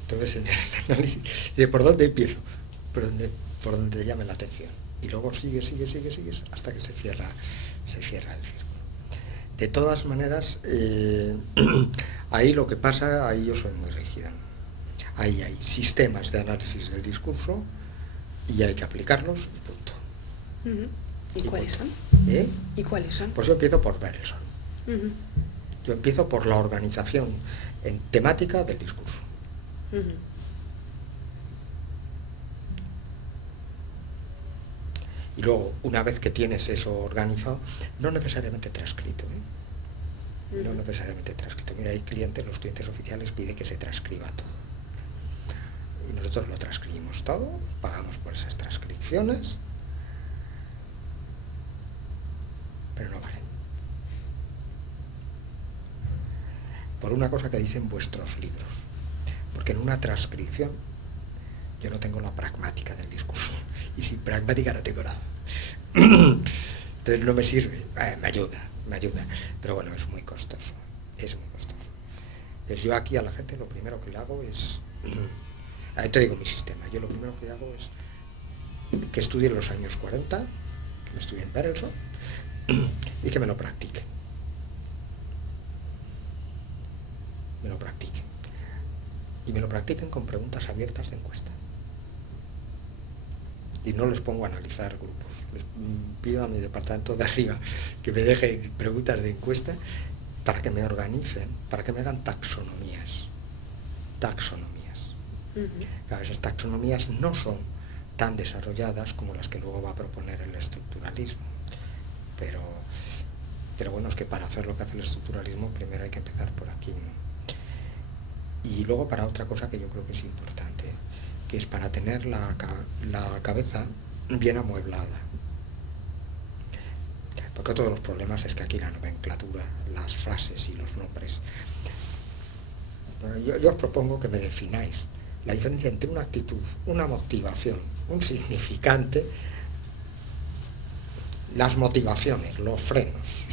Entonces, en el análisis, de por dónde empiezo, por donde te llame la atención. Y luego sigues hasta que se cierra el círculo. De todas maneras, ahí lo que pasa, ahí yo soy muy rígida. Ahí hay sistemas de análisis del discurso y hay que aplicarlos y punto. ¿Y cuáles son? ¿Y cuáles son? Pues yo empiezo por Berelson. Yo empiezo por la organización en temática del discurso. Y luego, una vez que tienes eso organizado, no necesariamente transcrito, no necesariamente transcrito. Mira, hay clientes, los clientes oficiales piden que se transcriba todo. Y nosotros lo transcribimos todo, pagamos por esas transcripciones, pero no valen. Por una cosa que dicen vuestros libros. Porque en una transcripción yo no tengo la pragmática del discurso. Y sin pragmática no tengo nada. Entonces no me sirve. Me ayuda. Pero bueno, es muy costoso. Entonces yo aquí a la gente lo primero que le hago es... Ahí te digo mi sistema. Yo lo primero que hago es que estudie los años 40, que me estudien Berelson y que me lo practique. Y me lo practiquen con preguntas abiertas de encuesta. Y no les pongo a analizar grupos. Les pido a mi departamento de arriba que me dejen preguntas de encuesta para que me organicen, para que me hagan taxonomías. Claro, esas taxonomías no son tan desarrolladas como las que luego va a proponer el estructuralismo. Pero bueno, es que para hacer lo que hace el estructuralismo primero hay que empezar por aquí, ¿no? Y luego para otra cosa que yo creo que es importante, que es para tener la cabeza bien amueblada. Porque otro de los problemas es que aquí la nomenclatura, las frases y los nombres... Yo os propongo que me defináis la diferencia entre una actitud, una motivación, un significante, las motivaciones, los frenos,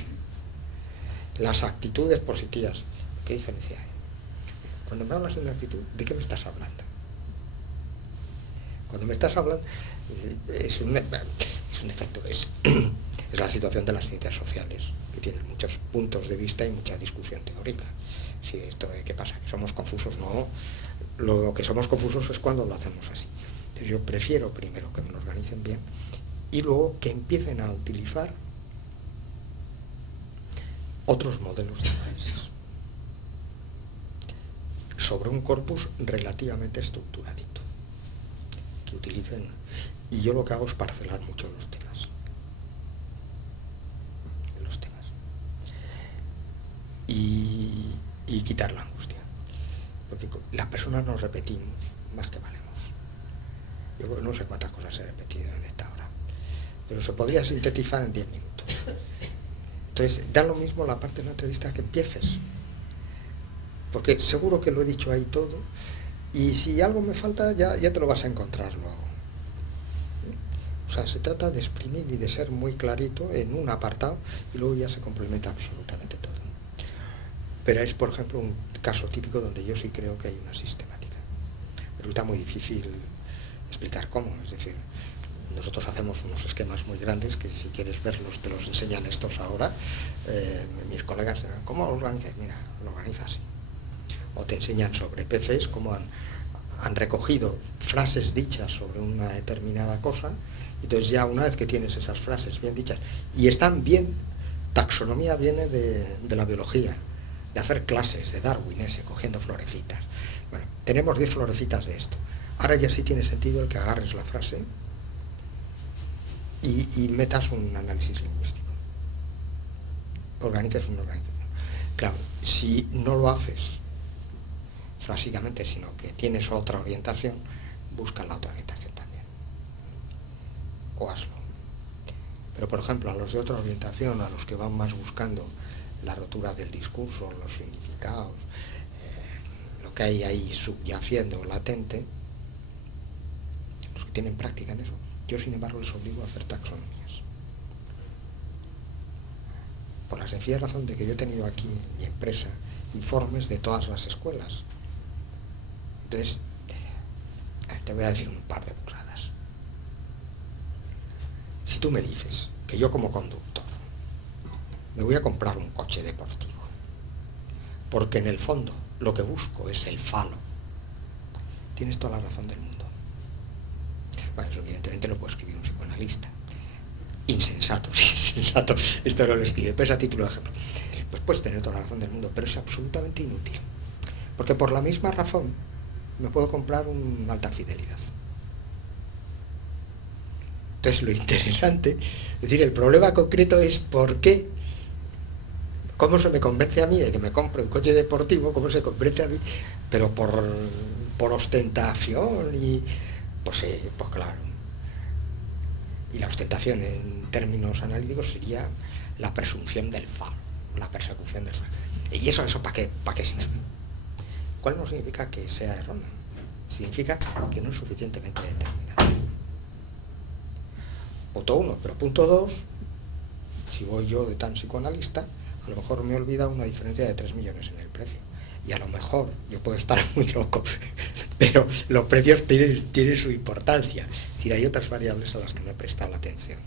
las actitudes positivas. ¿Qué diferencia hay? Cuando me hablas de una actitud, ¿de qué me estás hablando? Cuando me estás hablando, es un efecto, es la situación de las ciencias sociales, que tienen muchos puntos de vista y mucha discusión teórica. Si esto de qué pasa, que somos confusos, no. Lo que somos confusos es cuando lo hacemos así. Entonces yo prefiero primero que me lo organicen bien y luego que empiecen a utilizar otros modelos de análisis sobre un corpus relativamente estructuradito, que utilicen, y yo lo que hago es parcelar mucho los temas, y quitar la angustia, porque las personas nos repetimos más que valemos. Yo no sé cuántas cosas he repetido en esta hora, pero se podría sintetizar en 10 minutos. Entonces da lo mismo la parte de la entrevista que empieces, porque seguro que lo he dicho ahí todo, y si algo me falta ya te lo vas a encontrar luego. O sea, se trata de exprimir y de ser muy clarito en un apartado y luego ya se complementa absolutamente todo. Pero es, por ejemplo, un caso típico donde yo sí creo que hay una sistemática. Resulta muy difícil explicar cómo, es decir, nosotros hacemos unos esquemas muy grandes que si quieres verlos te los enseñan estos ahora. Mis colegas, ¿cómo lo organizas? Mira, lo organizas así. O te enseñan sobre PCs cómo han recogido frases dichas sobre una determinada cosa, y entonces ya una vez que tienes esas frases bien dichas y están bien, taxonomía viene de la biología, de hacer clases de Darwin, cogiendo florecitas. Bueno, tenemos 10 florecitas de esto. Ahora ya sí tiene sentido el que agarres la frase y metas un análisis lingüístico. Organices un organización. Claro, si no lo haces frásicamente, sino que tienes otra orientación, busca la otra orientación también. O hazlo. Pero, por ejemplo, a los de otra orientación, a los que van más buscando la rotura del discurso, los significados, lo que hay ahí subyaciendo, latente, los que tienen práctica en eso, yo sin embargo les obligo a hacer taxonomías. sencilla razón de que yo he tenido aquí en mi empresa informes de todas las escuelas. Entonces, te voy a decir un par de burradas. Si tú me dices que yo como conductor me voy a comprar un coche deportivo, porque en el fondo lo que busco es el falo, tienes toda la razón del mundo. Bueno, eso evidentemente lo puede escribir un psicoanalista. Insensato, insensato, esto no lo escribe, pero es a título de ejemplo. Pues puedes tener toda la razón del mundo, pero es absolutamente inútil. Porque por la misma razón me puedo comprar un alta fidelidad. Entonces lo interesante, es decir, el problema concreto es por qué, cómo se me convence a mí de que me compre un coche deportivo, cómo se convence a mí, pero por ostentación y, pues claro. Y la ostentación en términos analíticos sería la presunción del falo, la persecución del falo. ¿Y eso para qué sirve? ¿Cuál no significa que sea erróneo? Significa que no es suficientemente determinante. Punto 1, pero punto 2, si voy yo de tan psicoanalista, a lo mejor me he olvidado una diferencia de 3 millones en el precio. Y a lo mejor yo puedo estar muy loco, pero los precios tienen su importancia. Es decir, hay otras variables a las que no he prestado la atención.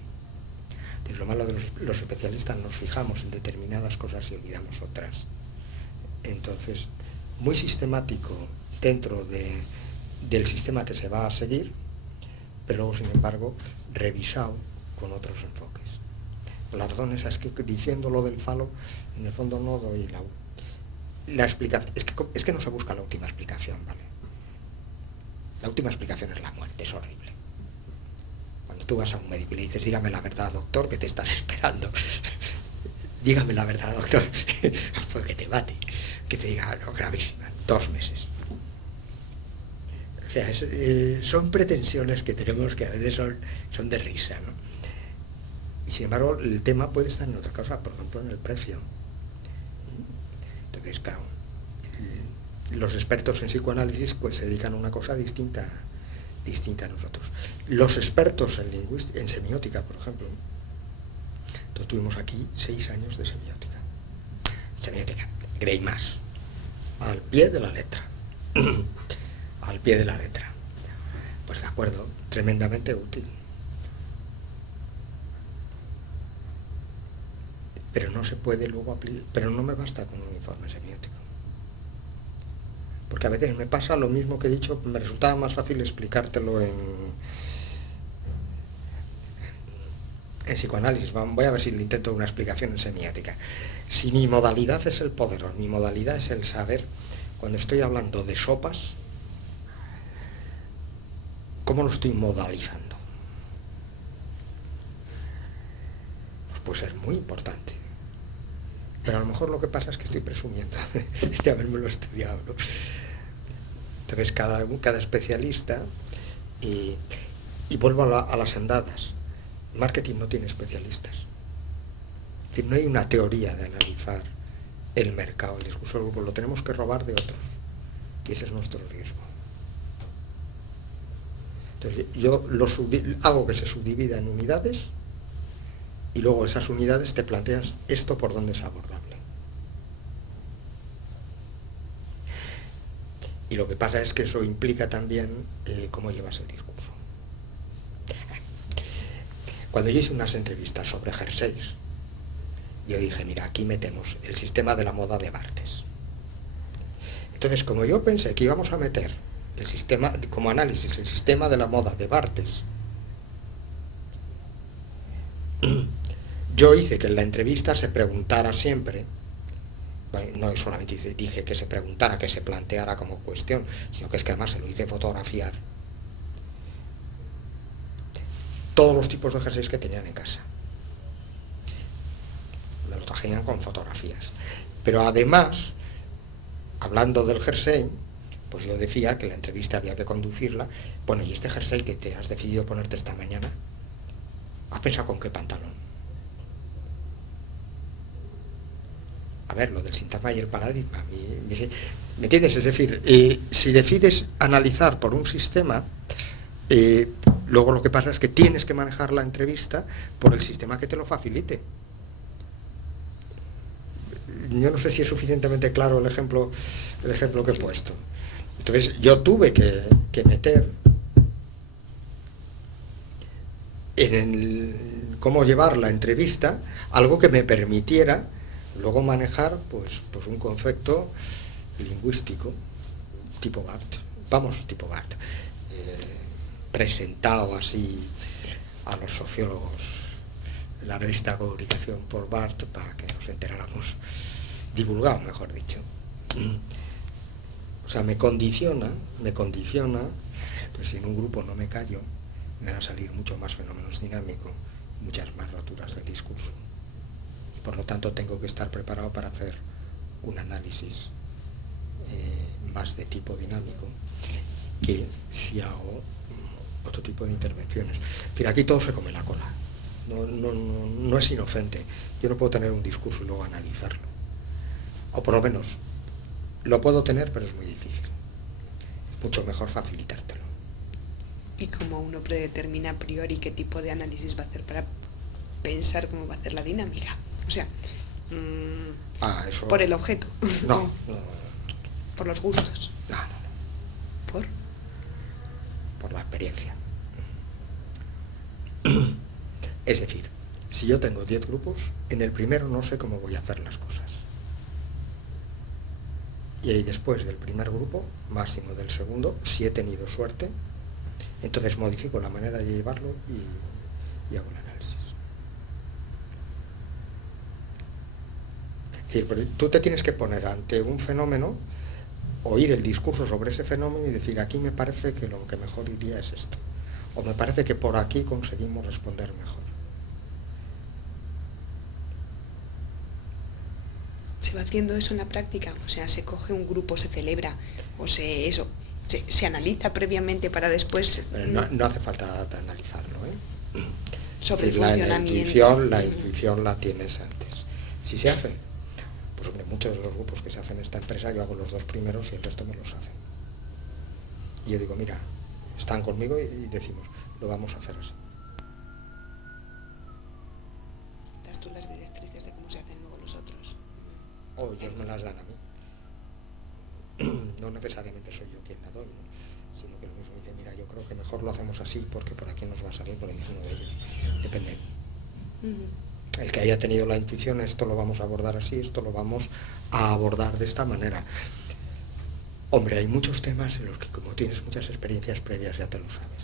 Entonces, lo malo de los especialistas, nos fijamos en determinadas cosas y olvidamos otras. Entonces, muy sistemático dentro del sistema que se va a seguir, pero luego, sin embargo, revisado con otros enfoques. La razón es que diciendo lo del falo, en el fondo no doy la explicación. Es que no se busca la última explicación, ¿vale? La última explicación es la muerte, es horrible. Cuando tú vas a un médico y le dices, dígame la verdad, doctor, que te estás esperando. Dígame la verdad, doctor, porque te mate. Que te diga, no, gravísima, 2 meses. O sea, son pretensiones que tenemos que a veces son de risa, ¿no? Y sin embargo, el tema puede estar en otra cosa, por ejemplo, en el precio. Entonces, claro, los expertos en psicoanálisis pues se dedican a una cosa distinta a nosotros. Los expertos en semiótica, por ejemplo, entonces tuvimos aquí 6 años de semiótica. Semiótica, Gray más, al pie de la letra. Al pie de la letra. Pues de acuerdo, tremendamente útil. Pero no se puede luego aplicar, pero no me basta con un informe semiótico. Porque a veces me pasa lo mismo que he dicho, me resultaba más fácil explicártelo en psicoanálisis. Voy a ver si le intento una explicación en semiótica. Si mi modalidad es el poder, o mi modalidad es el saber, cuando estoy hablando de sopas, ¿cómo lo estoy modalizando? Pues puede ser muy importante. Pero a lo mejor lo que pasa es que estoy presumiendo de habérmelo estudiado, ¿no? Entonces cada especialista, y vuelvo a las andadas, marketing no tiene especialistas. Es decir, no hay una teoría de analizar el mercado, el discurso del grupo, lo tenemos que robar de otros. Y ese es nuestro riesgo. Entonces yo hago que se subdivida en unidades, y luego esas unidades te planteas esto por dónde es abordable. Y lo que pasa es que eso implica también cómo llevas el discurso. Cuando yo hice unas entrevistas sobre jerseys, yo dije, mira, aquí metemos el sistema de la moda de Barthes. Entonces, como yo pensé que íbamos a meter el sistema, como análisis, el sistema de la moda de Barthes, yo hice que en la entrevista se preguntara siempre, bueno, no solamente dije que se preguntara, que se planteara como cuestión, sino que es que además se lo hice fotografiar, todos los tipos de jerseys que tenían en casa. Me lo trajeron con fotografías. Pero además, hablando del jersey, pues yo decía que la entrevista había que conducirla. Bueno, ¿y este jersey que te has decidido ponerte esta mañana? ¿Has pensado con qué pantalón? A ver, lo del sintagma y el paradigma, ¿me entiendes? Es decir, si decides analizar por un sistema, luego lo que pasa es que tienes que manejar la entrevista por el sistema que te lo facilite. yo no sé si es suficientemente claro el ejemplo que he puesto. Entonces yo tuve que meter en cómo llevar la entrevista algo que me permitiera luego manejar pues un concepto lingüístico tipo BART, presentado así a los sociólogos en la revista Comunicación por BART para que nos enteráramos, divulgado mejor dicho. O sea, me condiciona, pues si en un grupo no me callo, me van a salir mucho más fenómenos dinámicos, muchas más roturas del discurso. Y por lo tanto tengo que estar preparado para hacer un análisis más de tipo dinámico que si hago otro tipo de intervenciones. Pero aquí todo se come la cola. No es inocente. Yo no puedo tener un discurso y luego analizarlo. O por lo menos lo puedo tener, pero es muy difícil. Es mucho mejor facilitártelo. ¿Y cómo uno predetermina a priori qué tipo de análisis va a hacer para pensar cómo va a hacer la dinámica? O sea, eso... por el objeto. No. Por los gustos. No. Por la experiencia. Es decir, si yo tengo 10 grupos, en el primero no sé cómo voy a hacer las cosas. Y ahí después del primer grupo, máximo del segundo, si he tenido suerte, entonces modifico la manera de llevarlo y hago un análisis. Es decir, pero tú te tienes que poner ante un fenómeno, oír el discurso sobre ese fenómeno y decir, aquí me parece que lo que mejor iría es esto. O me parece que por aquí conseguimos responder mejor. ¿Se va haciendo eso en la práctica? O sea, se coge un grupo, se celebra, o se analiza previamente para después... No hace falta analizarlo, Sobre el funcionamiento. La intuición la tienes antes. Si se hace, pues hombre, muchos de los grupos que se hacen en esta empresa, yo hago los 2 primeros y el resto me los hacen. Y yo digo, mira, están conmigo y decimos, lo vamos a hacer así. ¿Das tú las directrices de cómo se hacen luego los otros? O ellos me las dan a mí. No necesariamente soy yo quien la doy, ¿no? Sino que lo mismo dice, mira, yo creo que mejor lo hacemos así porque por aquí nos va a salir, por ahí dice uno de ellos. Depende. El que haya tenido la intuición, esto lo vamos a abordar así, esto lo vamos a abordar de esta manera. Hombre, hay muchos temas en los que como tienes muchas experiencias previas ya te lo sabes.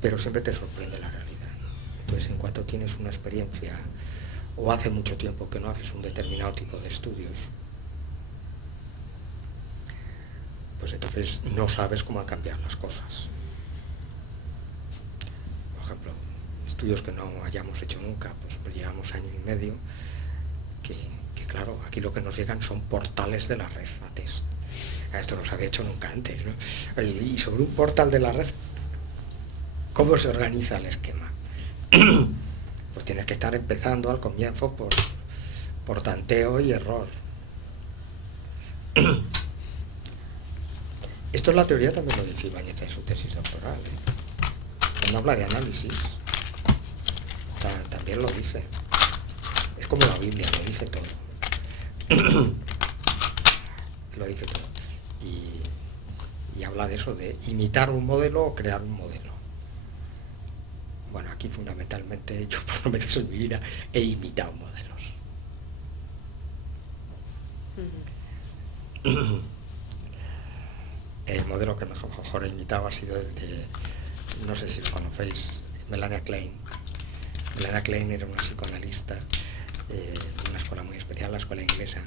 Pero siempre te sorprende la realidad. Entonces, en cuanto tienes una experiencia o hace mucho tiempo que no haces un determinado tipo de estudios, pues entonces no sabes cómo han cambiado las cosas. Por ejemplo, estudios que no hayamos hecho nunca, pues llevamos año y medio, que claro, aquí lo que nos llegan son portales de la red a test. Esto no se había hecho nunca antes, ¿no? Y sobre un portal de la red, ¿cómo se organiza el esquema? Pues tienes que estar empezando al comienzo por tanteo y error. Esto en la teoría también lo dice Ibáñez en su tesis doctoral, Cuando habla de análisis, también lo dice. Es como la Biblia, lo dice todo. Lo dice todo. Y habla de eso, de imitar un modelo o crear un modelo. Bueno, aquí fundamentalmente, yo por lo menos en mi vida, he imitado modelos. El modelo que mejor he imitado ha sido el de, no sé si lo conocéis, Melania Klein. Melania Klein era una psicoanalista de una escuela muy especial, la escuela inglesa.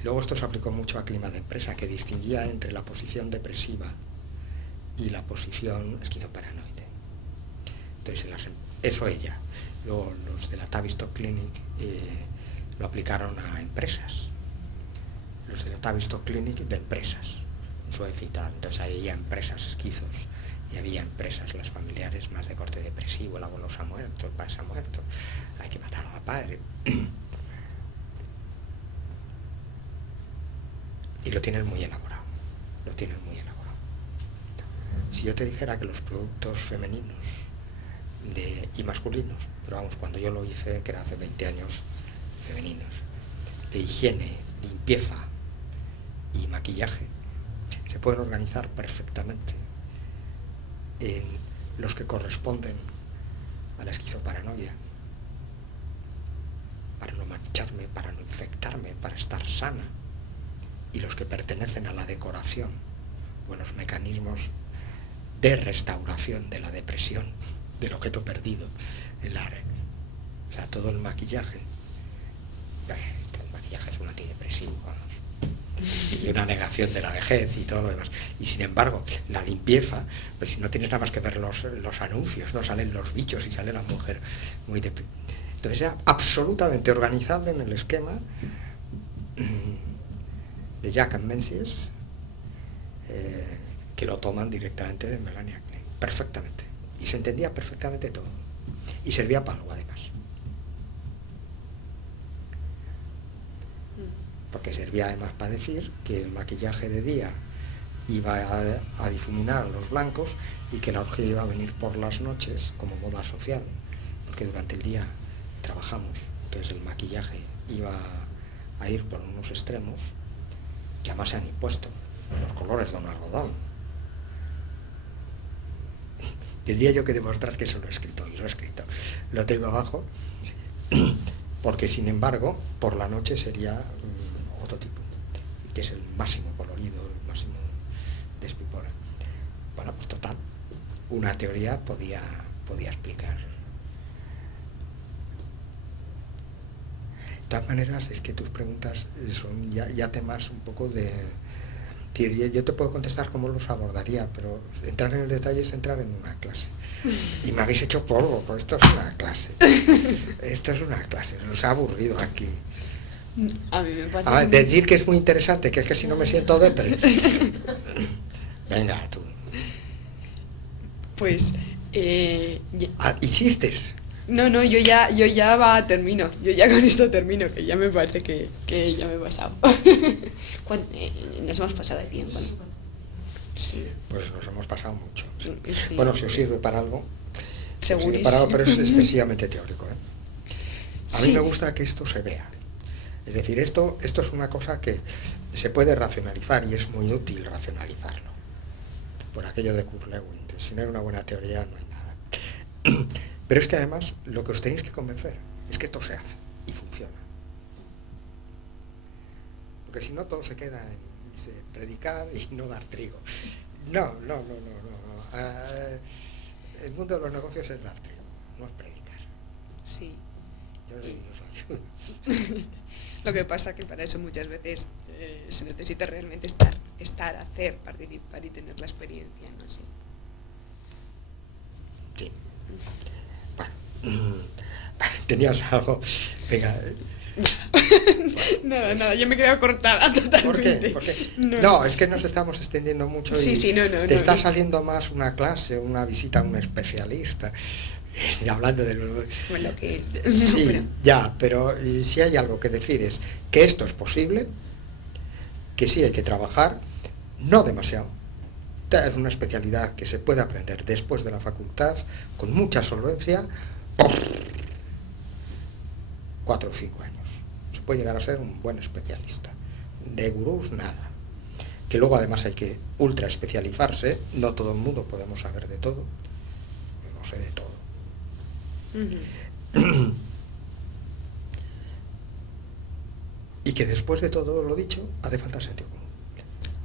Y luego esto se aplicó mucho a clima de empresa, que distinguía entre la posición depresiva y la posición esquizoparanoide. Entonces, eso ella. Luego los de la Tavistock Clinic lo aplicaron a empresas. Los de la Tavistock Clinic de empresas, en Suecia y tal. Entonces había empresas esquizos y había empresas, las familiares, más de corte depresivo, el abuelo se ha muerto, el padre se ha muerto, hay que matar a la padre. Y lo tienen muy elaborado, Si yo te dijera que los productos femeninos y masculinos, pero vamos, cuando yo lo hice, que era hace 20 años, femeninos, de higiene, limpieza y maquillaje, se pueden organizar perfectamente en los que corresponden a la esquizoparanoia, para no mancharme, para no infectarme, para estar sana, y los que pertenecen a la decoración o a los mecanismos de restauración de la depresión, del objeto perdido, o sea, todo el maquillaje. El maquillaje es un antidepresivo, vamos, y una negación de la vejez y todo lo demás. Y sin embargo, la limpieza, pues si no tienes nada más que ver los anuncios, no salen los bichos y sale la mujer muy deprimida. Entonces era absolutamente organizable en el esquema de Jack and Menzies, que lo toman directamente de Melania Klein, perfectamente. Y se entendía perfectamente todo. Y servía para algo, además. Porque servía además para decir que el maquillaje de día iba a difuminar a los blancos y que la orgía iba a venir por las noches como moda social, porque durante el día trabajamos, entonces el maquillaje iba a ir por unos extremos que además se han impuesto, los colores de un algodón. Tendría yo que demostrar que eso lo he escrito, y lo he escrito. Lo tengo abajo, porque sin embargo, por la noche sería otro tipo, que es el máximo colorido, el máximo despipora. Bueno, pues total, una teoría podía explicar. De todas maneras, es que tus preguntas son ya temas un poco de... Yo te puedo contestar cómo los abordaría, pero entrar en el detalle es entrar en una clase. Y me habéis hecho polvo, pues esto es una clase. Esto es una clase, nos ha aburrido aquí. A mí me parece... decir que es muy interesante, que es que si no me siento depre. Venga, tú. Pues... ¿Insistes? No, yo ya termino. Yo ya con esto termino, que ya me parece que ya me he pasado. Nos hemos pasado de tiempo, ¿no? Sí. Pues nos hemos pasado mucho. Sí. Sí. Bueno, si os sirve para algo. Segurísimo. Para algo, pero es excesivamente teórico, ¿eh? A mí Sí. me gusta que esto se vea. Es decir, esto es una cosa que se puede racionalizar y es muy útil racionalizarlo. Por aquello de Kurt Lewin. Si no hay una buena teoría, no hay nada. Pero es que además lo que os tenéis que convencer es que esto se hace y funciona. Porque si no todo se queda en predicar y no dar trigo. No. El mundo de los negocios es dar trigo, no es predicar. Sí. Yo no sé si os ayudo. Lo que pasa que para eso muchas veces se necesita realmente estar, hacer, participar y tener la experiencia, ¿no? Sí. Sí. Bueno, tenías algo. Venga. Nada, yo me he quedado cortada totalmente. ¿Por qué? No. No, es que nos estamos extendiendo mucho y Sí, no. te está saliendo más una clase, una visita a un especialista. Y hablando de los... Bueno, que... Sí, pero... ya, pero si hay algo que decir es que esto es posible, que sí hay que trabajar, no demasiado. Es una especialidad que se puede aprender después de la facultad, con mucha solvencia, 4 o 5 años. Se puede llegar a ser un buen especialista. De gurús, nada. Que luego además hay que ultra especializarse, no todo el mundo podemos saber de todo, yo no sé de todo. Uh-huh. Y que después de todo lo dicho, hace falta sentido común.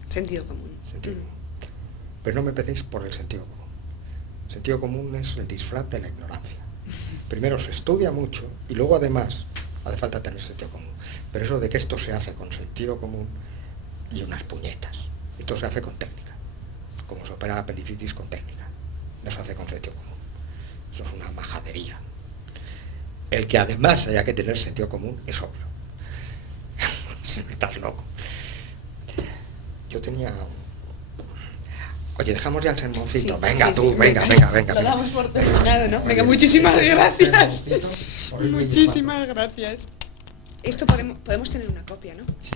Sentido común. Sentido común. Pero no me empecéis por el sentido común. El sentido común es el disfraz de la ignorancia. Primero se estudia mucho y luego además hace falta tener sentido común. Pero eso de que esto se hace con sentido común y unas puñetas. Esto se hace con técnica. Como se opera apendicitis con técnica. No se hace con sentido común. Eso es una majadería. El que además haya que tener sentido común es obvio. Estás loco. Yo tenía... Oye, dejamos ya el sermoncito. Sí, venga, tú, venga. Lo damos por terminado, ¿no? Venga, muchísimas gracias. Muchísimas gracias. Esto podemos tener una copia, ¿no? Sí.